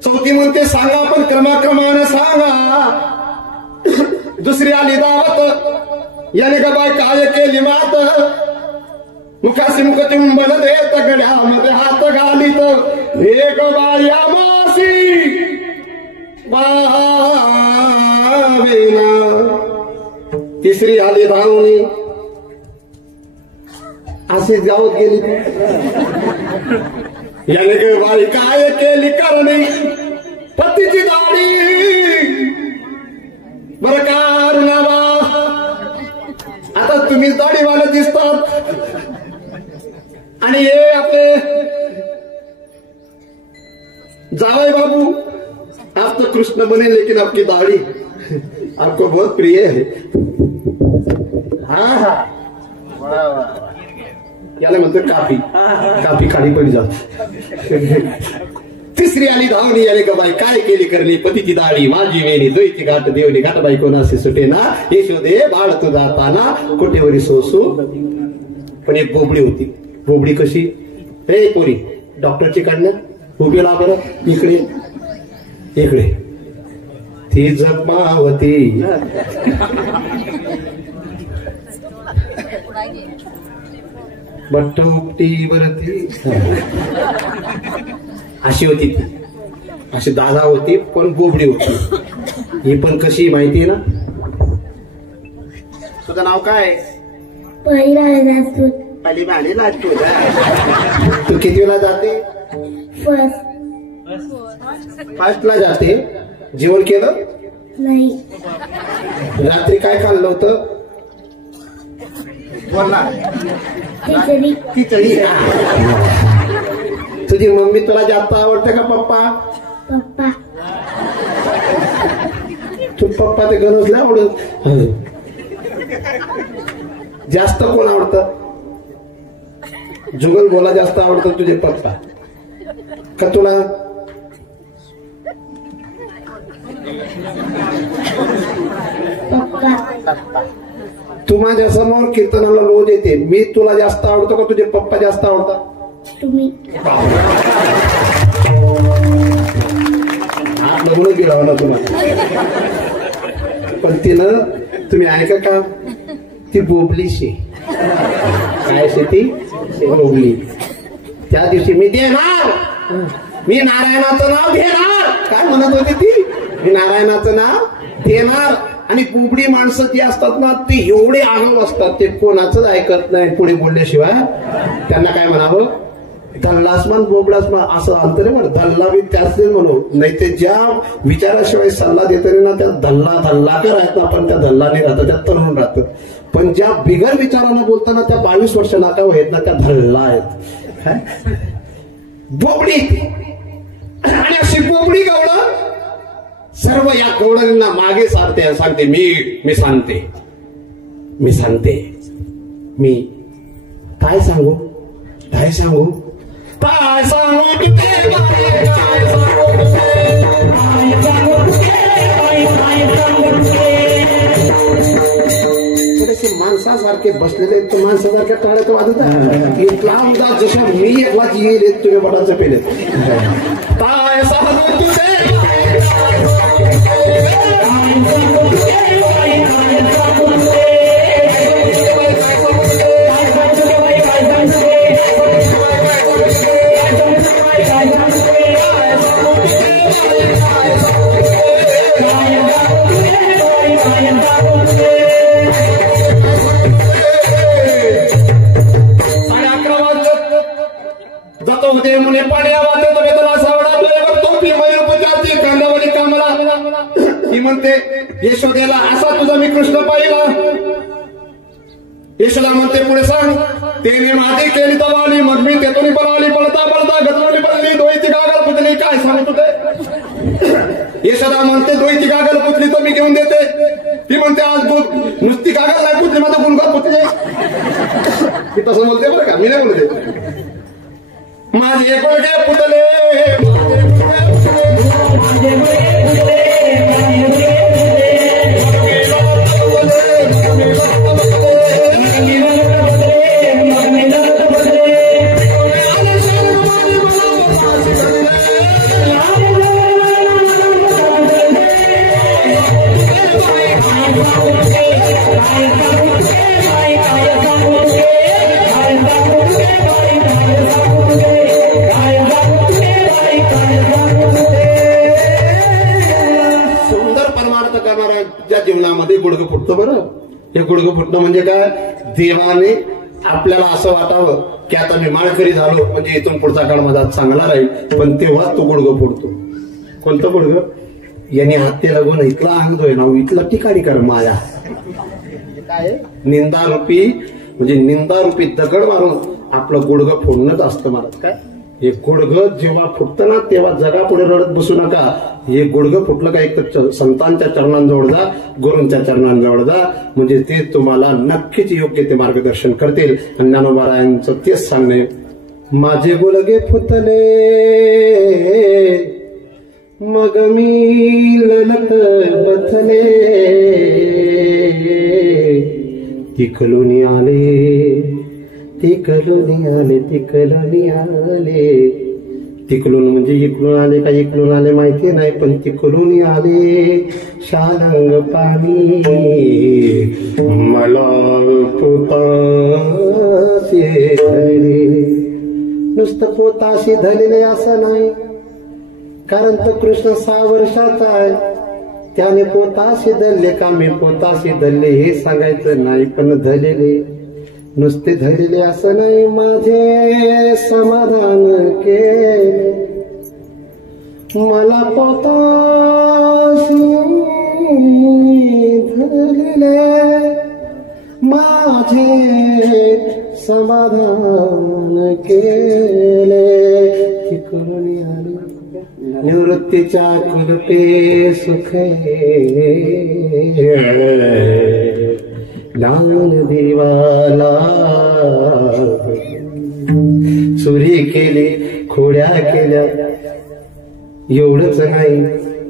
चौथी म्हणते सांगा पण क्रमाक्रमाने सांगा. दुसरी आली दावत, याने का बाय काय केली मात, मुखाशी मुख चुंबन देत गड्यामध्ये हात घालीत, एक बाया मासी बावेना. तिसरी आली धावणी, अशी जाऊत गेली. याने का बाई काय केली करणी, पतीची दाढी बर का रुणाबा. आता तुम्ही दाढीवाले दिसतात आणि हे आपले जावई बाबू, आप तो कृष्ण बने लेकिन आपकी दाढ़ी आपको बहुत प्रिय है. हाँ हाँ याला म्हणतो काफी, काफी खाली पडी जात. तिसरी आली धावणी, याने का बाई काय केली करणी, पतीची दाढी माझी वेणी, दोईची गाठ देवणी गाठ बाई कोणाशी सुटे ना, यशोदे बाळ तू जाताना कोटेवरी सोसू. पण एक बोबडी होती. बोबडी कशी, हे पोरी डॉक्टरची काढण्यात उभी ला बरं, इकडे इकडे. ती जपावती बट्ट उपटी वरती, अशी होती. अशी दादा होती पण बोबडी होती. ही पण कशी माहितीये ना. तुझं नाव काय? पहिली भाडी लागतो. तू किती वेळा जाते? फर्स्टला जाते. जेवण केलं नाही. रात्री काय खाल्लं होतं? बोलला खिचडी. खिचडी. तुझी मम्मी तुला जास्त आवडते का पप्पा? पप्पा. तू पप्पा ते गणसला आवडत. जास्त कोण आवडतं? जुगल बोला जास्त आवडतं तुझे पप्पा का तुला? पप्पा. तू माझ्या समोर कीर्तनाला रोज येते, मी तुला जास्त आवडतो का तुझे पप्पा जास्त आवडतात? तुम्ही. हात लगूनच गेला ना तुम्हाला. पण तिनं तुम्ही ऐका का, ती बोबलीशी काय शेती बोबली. त्या दिवशी मी देणार, मी नारायणाचं नाव घेणार, काय म्हणत होती ती, मी नारायणाचं नाव देणार. आणि बोबडी माणसं जी असतात ना ते एवढे आगाऊ असतात, ते कोणाच ऐकत नाही पुढे बोलल्याशिवाय. त्यांना काय म्हणावं, धल्लासमान बोबडासमान असं अंतर आहे म्हणून, धल्ला बी त्याच म्हणू नाही. ते ज्या विचाराशिवाय सल्ला देताना ना त्या धल्लाकर आहेत ना, पण त्या धल्लाने राहतात, त्या तरुण राहतात. पण ज्या बिगर विचारानं बोलताना त्या 22 वर्ष नाका आहेत ना, त्या धल्ला आहेत. बोबडी. आणि अशी बोबडी गवळण सर्व या गवळणींना मागे सारते, सांगते मी सांगते, मी सांगते. मी काय सांगू, काय सांगू, काय सांगू, थोडेसे माणसासारखे बसलेले, माणसासारख्या टाळ्यात वाजत इतला आमदार जशा मी एकलाच येईल तुम्ही बटाचं पेले. काय सांगू तुझे जातो होते मुले पाणी आवाज देतो वेदना सावडा टोपी मयूर पुजाची कांदावली कामला. ती म्हणते यशोदेला असा तुझा मी कृष्ण पाहिला. यशोदा म्हणते पुढे सांग, त्याने माझी केली तवाली, मग मी तेथून पळाली, पळता पळता गतवली पडली, दोईची गागल पुतली, काय सांगत होते. यशोदा म्हणते दोईची गागल पुतली तर मी घेऊन देते. ती म्हणते आज नुसती गागल नाही पुतली, माझा मुलगा पुतली. ती तसं बोलते बरं का, मी नाही बोलते. माझे गुडघे पुतले, माझे गुडघे पुतले, अर्थ करणाऱ्या जीवनामध्ये गुडघं फुटतं बरं. हे गुडघं फुटणं म्हणजे काय, देवाने आपल्याला असं वाटावं की आता मी माळकरी झालो म्हणजे इथून पुढचा काळ माझा चांगला राहील, पण तेव्हा तो गुडघं फुटतो. कोणतं गुडघं? याने हाते लागून इथला आणतोय ना, इथला ठिकाणी कर माया काय निंदारूपी, म्हणजे निंदारूपी दगड मारून आपलं गुडघं फोडणंच असतं महाराज. काय हे गुडघं जेव्हा फुटतं ना तेव्हा जगा पुढे रडत बसू नका. हे गुडघं फुटलं का एक तर संतांच्या चरणांजवळ जा, गुरूंच्या चरणांजवळ जा, म्हणजे ते तुम्हाला नक्कीच योग्य ते मार्गदर्शन करतील. आणि ज्ञानोबारायांचं तेच सांगणे, माझे गुडघे फुटले मग मी ललत बथले, तिकलुनी आले तिकलुनी आले तिकलुनी आले. तिकलून म्हणजे इकडून आले का इकडून आले माहिती नाही, पण तिकलुनी आले शालंग पाणी मला पोताशी धरले. नुसतं पोताशी धरलेले असं नाही, कारण तो कृष्ण 6 वर्षाचा आहे. त्याने पोताशी धरले का मी पोताशी धरले हे सांगायचं नाही, पण धरलेले नुसते धरले असं नाही. माझे समाधान केले मला पोताशी धरले, माझे समाधान केले. तिकडून आले निवृत्तीच्या कुलपे सुखे लाल दिवाला चोरी केली खोड्या केल्या. एवढंच नाही,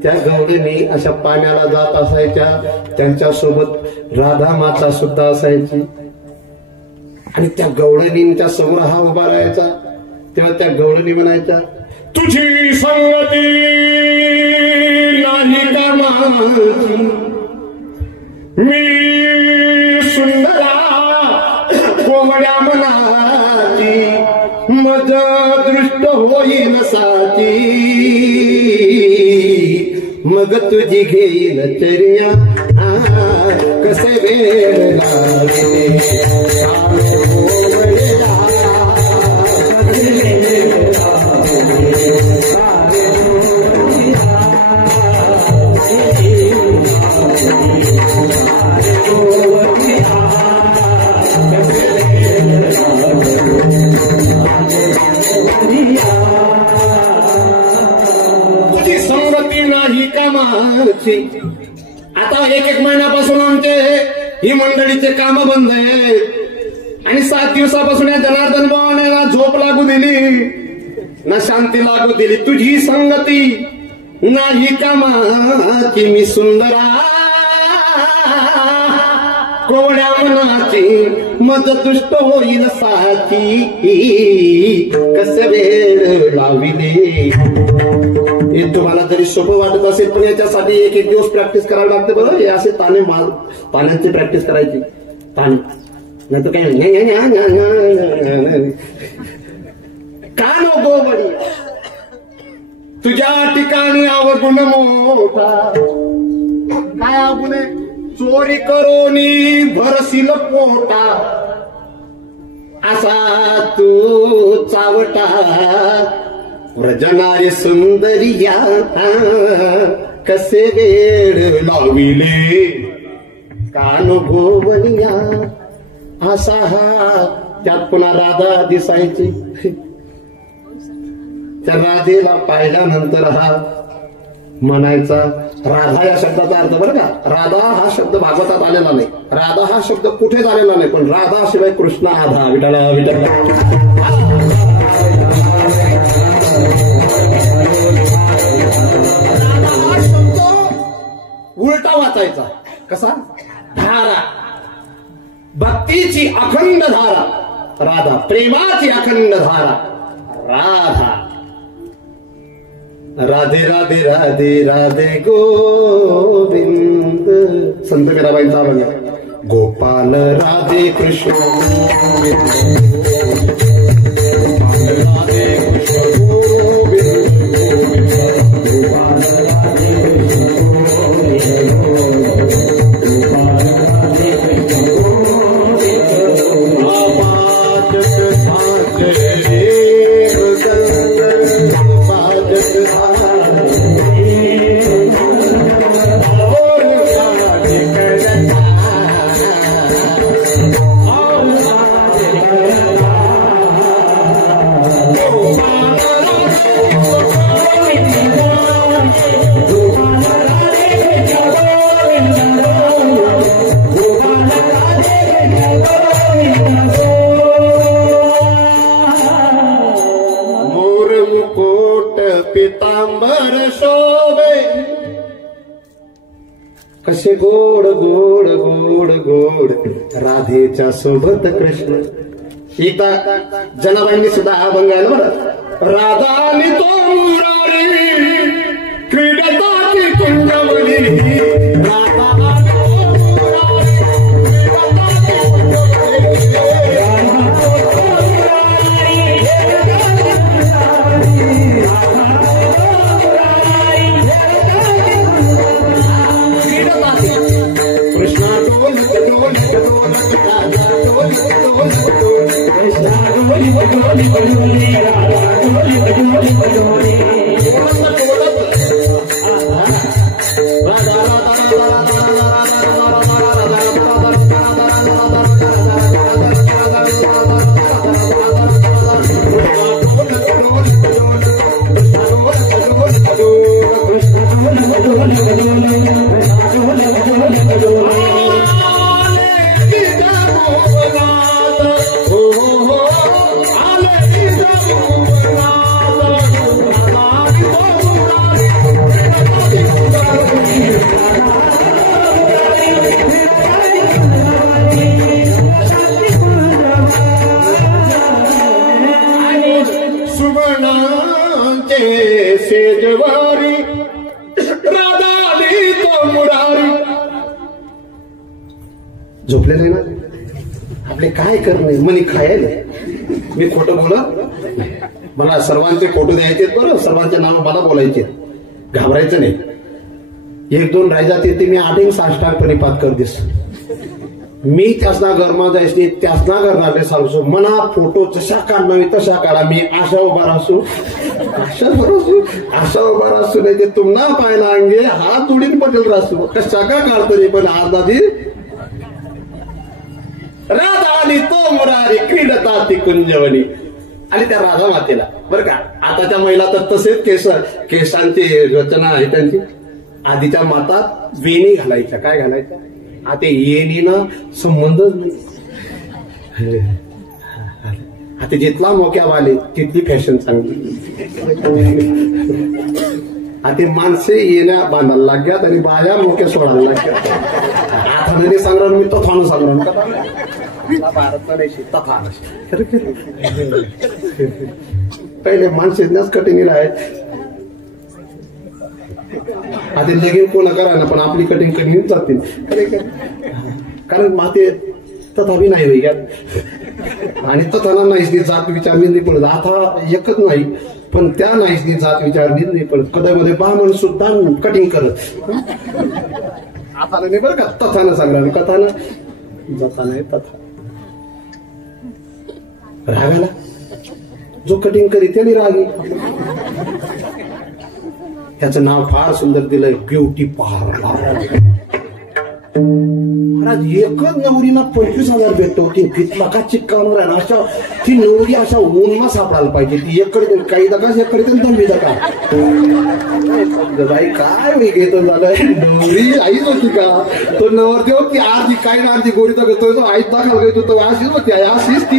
त्या गवळणी अशा पाण्याला जात असायच्या, त्यांच्यासोबत राधा माता सुद्धा असायची. आणि त्या गवळणींच्या समोर हा उभा राहायचा, तेव्हा त्या गवळणी म्हणायच्या, तुझी संगती नाही का माझी, मी सुंदरा कोवड्या मनाची, मज दृष्ट होईन साची, मग तुझी घेईन चर्या कसे वेळ लागते. तुझी संगती नाही का माझी. आता 1 महिन्यापासून आमचे ही मंडळीचे काम बंद आहेत आणि 7 दिवसापासून या जनार्दन भावाने झोप लागू दिली ना शांती लागू दिली. तुझी संगती नाही का माझी, मी सुंदरा कोवड्या मनाची, मज तुष्ट होईल साची, कसे वेळ लाविले. हे तुम्हाला जरी सोपं वाटत असेल, पण याच्यासाठी 1 दिवस प्रॅक्टिस करावी लागते बरं. हे असे ताने ताण्यांची प्रॅक्टिस करायची, ताने नाही तर काय का नको बडी. तुझ्या ठिकाणी अवगुण मोठा, काय अवगुण आहे, चोरी करोनी भरशील पोटा, असा तू चावटा व्रजणारे सुंदरिया कसे वेळ लाविले. कान गोवलिया असा हा. त्यात पुन्हा राधा दिसायची. त्या राधेला पाहिल्यानंतर हा म्हणायचा, राधा या शब्दाचा अर्थ बरं का, राधा हा शब्द भागवतात आलेला नाही, राधा हा शब्द कुठेच आलेला नाही, पण राधा शिवाय कृष्ण आधा. विठला विठला हा शब्द उलटा वाचायचा. कसा? धारा, भक्तीची अखंड धारा राधा, प्रेमाची अखंड धारा राधा. राधे राधे राधे राधे गोविंद. संत मीराबाईंचा अभंग. गोपाल राधे कृष्ण राधे कृष्ण गोविंद, गोपाल राधे कृष्ण कसे गोड गोड गोड गोड राधेच्या सोबत कृष्ण. एकदा जनाबाईंनी सुद्धा हा अभंग आहे बरं. राधानी तो मुरारी क्रीडताची कुंजवली. सेजवारी राधाली तो मुरारी. झोपलेलं ना आपले काय करणे मनी खायला. मी खोटं बोलत मला सर्वांचे फोटो द्यायचे बरं. सर्वांचे नाव मला बोलायचे. घाबरायचं नाही. एक दोन राजात येते मी 8 साष्टांग परिपात कर दिस. मी त्यासना घरमा जायची त्यासना करणार सांगतो. मना फोटो जशा काढणार तशा काढा. मी आशा उभा राहतो आशा उभा राहतो नाही ते तुम्हाला पाहिला अंगे हात उडीन पटेल राहतो. कशा का काढतो रे पण आज दादी. राधा आली तो मुरारी क्रीडता ती कुंजवनी. आणि त्या राधा मातेला बरं का. आताच्या महिला तर तसेच केसांची रचना आहे त्यांची. आधीच्या माता वेणी घालायच्या. काय घालायच्या. आता येणीनं संबंधच नाही. आता जितला मोक्या वाले तिथली फॅशन चांगली. आता माणसे येण्या बांधायला लागल्यात आणि बाया मोक्या सोडायला लागल्यात. आता जरी सांगणार मी तो थांबून सांगणार पहिले माणसेच कटिंग आहेत. आता लगीन कोणा करा ना पण आपली कटिंग कटिंग जातील. कारण माते तथापि नाही होई आणि तथाना नाहीच जात विचारली नाही पडत. आता एकच नाही पण त्या नाहीच जात विचारली नाही पडत. कदामध्ये बामण सुद्धा कटिंग करत आता नाही बरं का. तथानं सांगणार कथानं जाता नाही तथा. रागाला जो कटिंग करीत त्याने रागी. त्याचं नाव फार सुंदर दिलंय ब्युटी पार्लर. महाराज एकच नवरीना 25,000 भेटतो. ती कितला का चिक्कावर आहे ना. अशा ती नवरी अशा ऊनमा सापडायला पाहिजे. ती एककडे काही दका एककडे दंबी दका. बाई काय वेगळं झालंय. नवरी आईच होती का. तो नवरदेव ती आरती काय ना आरती गोरी घेतोय तो आई दाखल घेतो तो अशीच होती. अशीच ती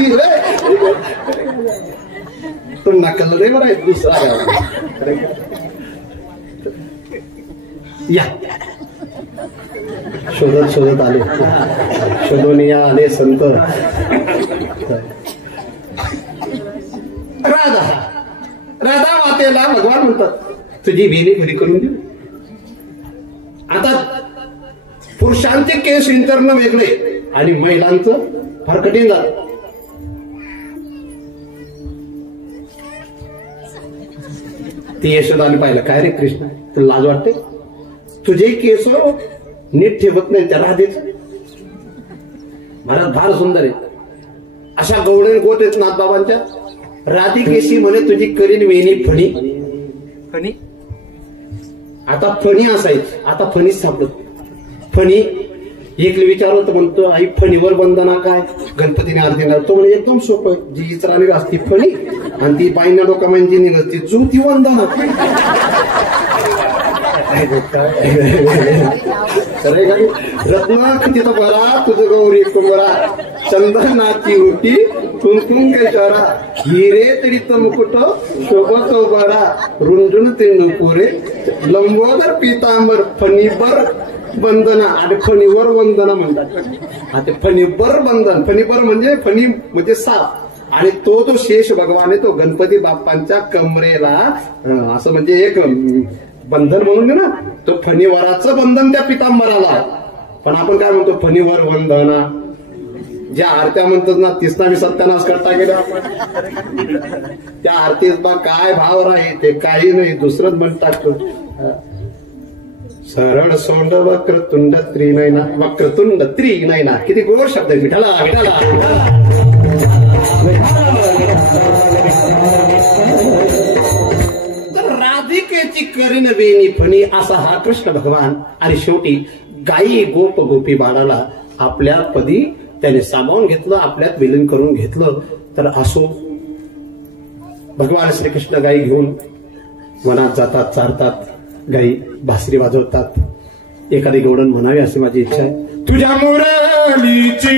तो नकल रे बरं आहे दुसरा. या शोधत शोधत आले. शोधून या आले संत. राधा राधा मातेला भगवान म्हणतात तुझी वेणी घरी करून देऊ. आता पुरुषांचे केस इंटरनं वेगळे आणि महिलांचं फार कठीण झालं. ती यशोदाने पाहिलं काय रे कृष्ण तुला लाज वाटते. तुझे केस नीट ठेवत नाही त्या राधेच. महाराज फार सुंदर आहे. अशा गवळे गोट आहेत नाथबाबांच्या. राधिकेशी म्हणे तुझी करीन वेणी फणी फणी. आता फणी असायची आता फणीच सापडत. फणी एकले विचारलं तर म्हणतो आई फणीवर बंधना काय. गणपतीने आरती ना तो म्हणजे एकदम सोपं. जी इतराने असती फणी आणि ती बाईंना डोकामांची निघत ती जू ती वंदना. रत्ना तिथं बरा तुझं गौरी कुंभरा चंदनाची उटी कुंकुम केशरा हिरे तरी मुकुट शोभत बरा रुंजुन ते नुपुरे लंबोदर पितांबर फणीबर वंदना आणि फणीवर वंदना म्हणतात. हा ते फणीवर बंधन, फणीवर म्हणजे फणी म्हणजे साप, आणि तो जो शेष भगवान आहे तो गणपती बाप्पांच्या कमरेला असं म्हणजे एक बंधन म्हणून ना, तो फणीवराचं बंधन त्या पितांबराला. पण आपण काय म्हणतो फणीवर वंदना, ज्या आरत्या म्हणतात ना 30 सत्यानाश करता गेलं आपण. त्या आरतीत बा काय भाव राही ते काही नाही, दुसरंच म्हणतात. सरळ सोंड वक्रतुंड त्रिनयना, वक्रतुंड त्रिनयना, किती गोड शब्द आहे. विठाला विठाला. तर राधिकेची करीन वेणी फणी असा हा कृष्ण भगवान. आणि शेवटी गायी गोप गोपी बाळाला आपल्या पदी त्याने सामावून घेतलं, आपल्यात विलीन करून घेतलं. तर असो भगवान श्रीकृष्ण गायी घेऊन वनात जातात, चारतात, गायी बासरी वाजवतात. एखादी गवळण म्हणावी अशी माझी इच्छा आहे. तुझ्या मुरलीची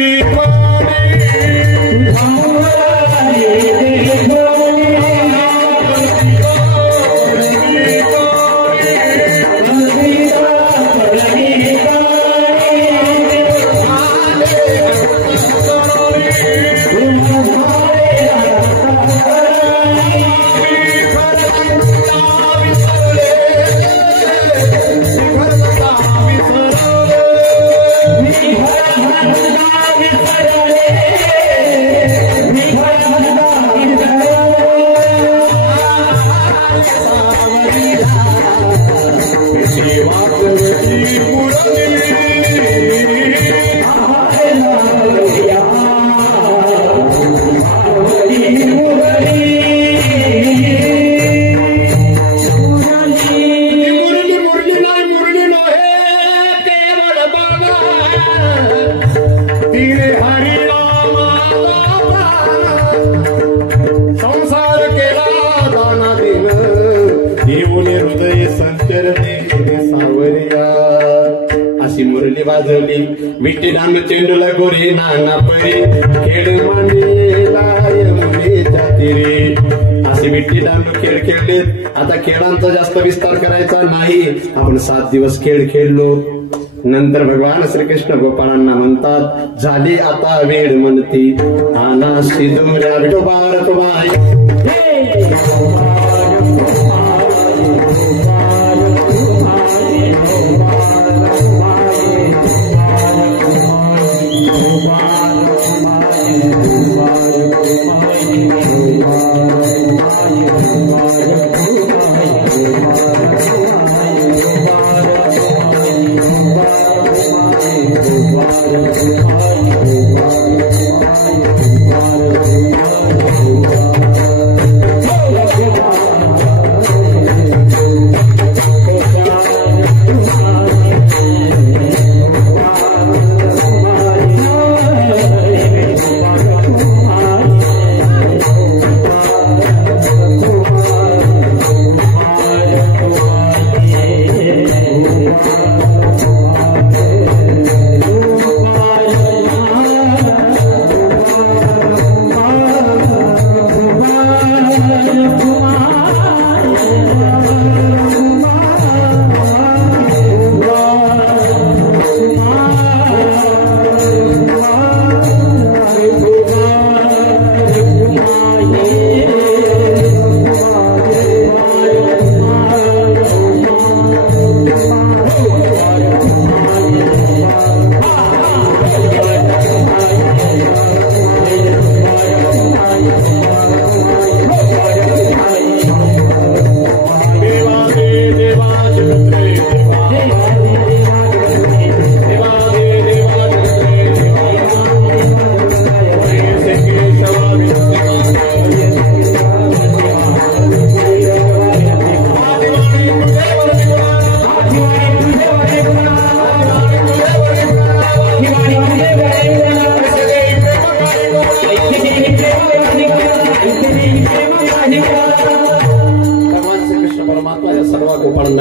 वाजवली विट्टी डांग चेंडूला गोरी नाना परी खेळ मांडीला यमुनेच्या तीरी. अशी विट्टी डांग खेळ खेळले. आता खेळांचा जास्त विस्तार करायचा नाही. आपण 7 दिवस खेळ खेळलो. नंतर भगवान श्रीकृष्ण गोपाळांना म्हणतात झाली आता वेळ म्हणती आना सिंधुऱ्या विठोबार तुम्हारी.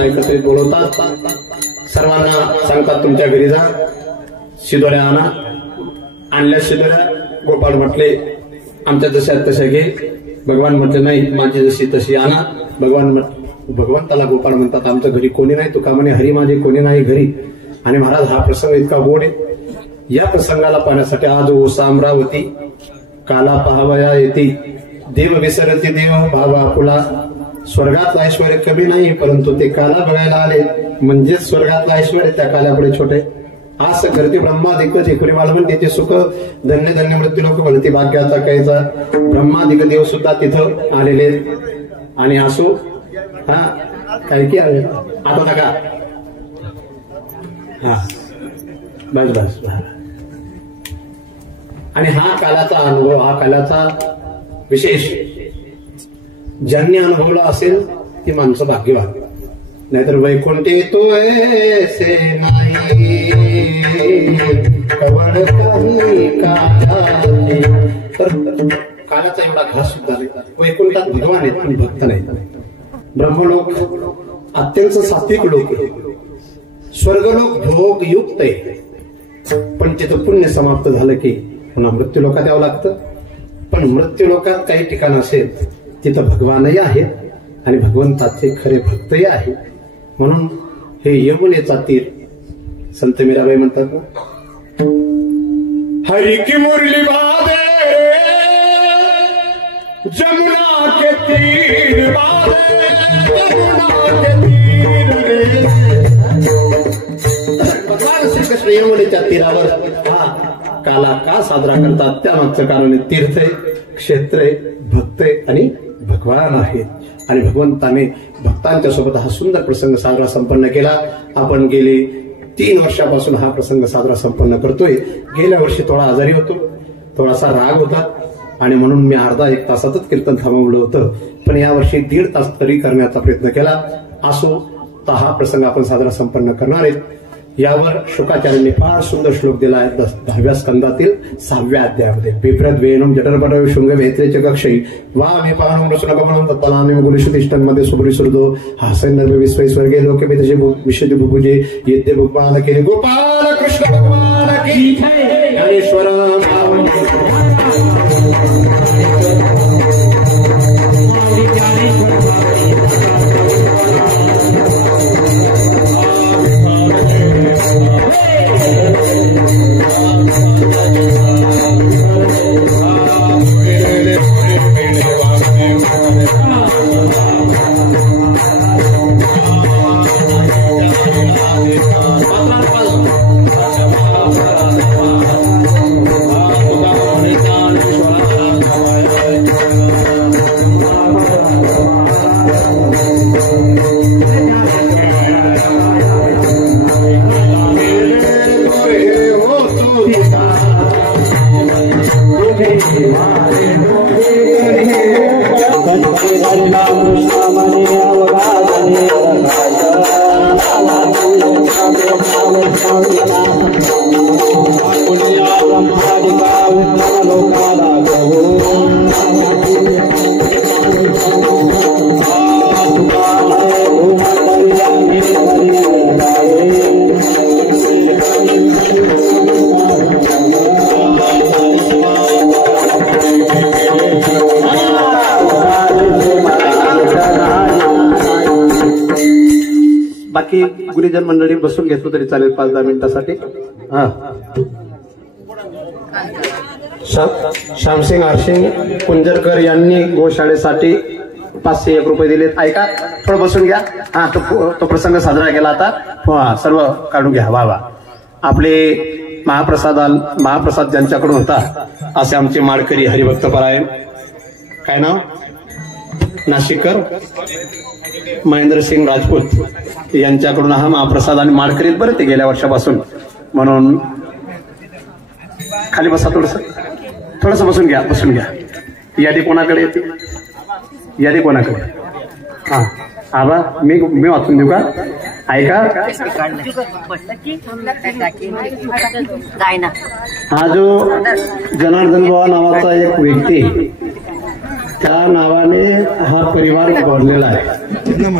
एकत्रित बोलवतात. सर्वांना सांगतात तुमच्या घरी जा, शिदोऱ्या आणा. आणल्या शिदोऱ्या. गोपाळ म्हटले आमच्या जशा तशा घे. भगवान म्हटले नाही माझी जशी तशी आणा. भगवान भगवंताला गोपाळ म्हणतात आमच्या घरी कोणी नाही. तुका म्हणे हरी माझे कोणी नाही घरी. आणि महाराज हा प्रसंग इतका गोड आहे. या प्रसंगाला पाहण्यासाठी आज ओसा अमरावती काला पाहावया येते. देव विसरते देव भाव आपुला. स्वर्गातलं ऐश्वर कमी नाही, परंतु ते काला बघायला आले म्हणजेच स्वर्गातलं ऐश्वर त्या काल्यापुढे छोटे. आस करते ब्रह्मादिक जिकडे वाळवंटीचे सुख धन्य धन्य मृत्यू लोक म्हणते भाग्याचा कायचा. ब्रह्मादिक देव सुद्धा तिथं आलेले आणि असो हा काय की आले आता नका हा बस बस. आणि हा कालाचा अनुभव, हा कालाचा विशेष ज्यांनी अनुभवला असेल ती माणसं भाग्यवान. नाहीतर वैकुंठे तो ऐसे नाही कवड काही काळाचे. तर कालाचा एवढा घास सुद्धा नाही. वैकुंठात भगवान आहेत आणि भक्त नाहीत. ब्रह्मलोक अत्यंत सात्विक लोक आहे. स्वर्गलोक भोगयुक्त आहे, पण तिथं पुण्य समाप्त झालं की पुन्हा मृत्यू लोकात यावं लागतं. पण मृत्यू लोकात काही ठिकाण असेल तिथं भगवानही आहेत आणि भगवंताचे खरे भक्तही आहेत. म्हणून हे यमुनेचा तीर संत मीराबाई म्हणतात ना, हरि की मुरली बादे जमुना के तीर बादे जमुना के तीर रे. भगवान श्रीकृष्ण यमुनेच्या तीरावर हा काला का साजरा करतात त्यामागचं कारण तीर्थ आहे, क्षेत्र आहे, भक्त आहे आणि भगवान आहेत. आणि भगवंताने भक्तांच्या सोबत हा सुंदर प्रसंग साजरा संपन्न केला. आपण गेली 3 वर्षापासून हा प्रसंग साजरा संपन्न करतोय. गेल्या वर्षी थोडा आजारी होतो, थोडासा राग होता आणि म्हणून मी अर्धा 1 तासातच कीर्तन थांबवलं होतं. पण यावर्षी 1.5 तास तरी करण्याचा प्रयत्न केला. असो तर हा प्रसंग आपण साजरा संपन्न करणार आहेत. यावर शुकाचार्यांनी फार सुंदर श्लोक दिला आहे 10व्या स्कंदातील 6व्या अध्यायामध्ये. बिभ्रद वेणुम जठरपटव शुंग वेत्रेच कक्षई वा मी पाहणं रचनाकमणं तत्पलामी गुरुषुतिष्ठांमध्ये सुब्रिसुरदो हासन नर्व विश्व स्वर्गे लोके विदजे विशुद्ध बुभुजे येते भगवान केले. गोपाल कृष्ण भगवान की ज्ञानेश्वर बाकी गुरुजन मंडळी बसून घेतलं तरी चालेल 5-10 मिनिटासाठी. हा श्यामसिंग आरसिंग कुंजरकर यांनी गोशाळेसाठी 501 रुपये दिलेत. ऐका थोडं बसून घ्या. हा तो प्रसंग साजरा केला आता सर्व काढून घ्या. वा वा. आपले महाप्रसाद ज्यांच्याकडून होता असे आमचे माडकरी हरिभक्त परायण, काय नाव, नाशिककर महेंद्रसिंग राजपूत यांच्याकडून हा महाप्रसाद. आणि माडकरीत बरं ते गेल्या वर्षापासून, म्हणून खाली बसा, थोडस बसून घ्या. यादी कोणाकडे येते, यादी कोणाकडे. हा आबा मी वाचून देऊ का, ऐका. हा जो जनार्दन बाबा नावाचा एक व्यक्ती, त्या नावाने हा परिवार जोडलेला आहे.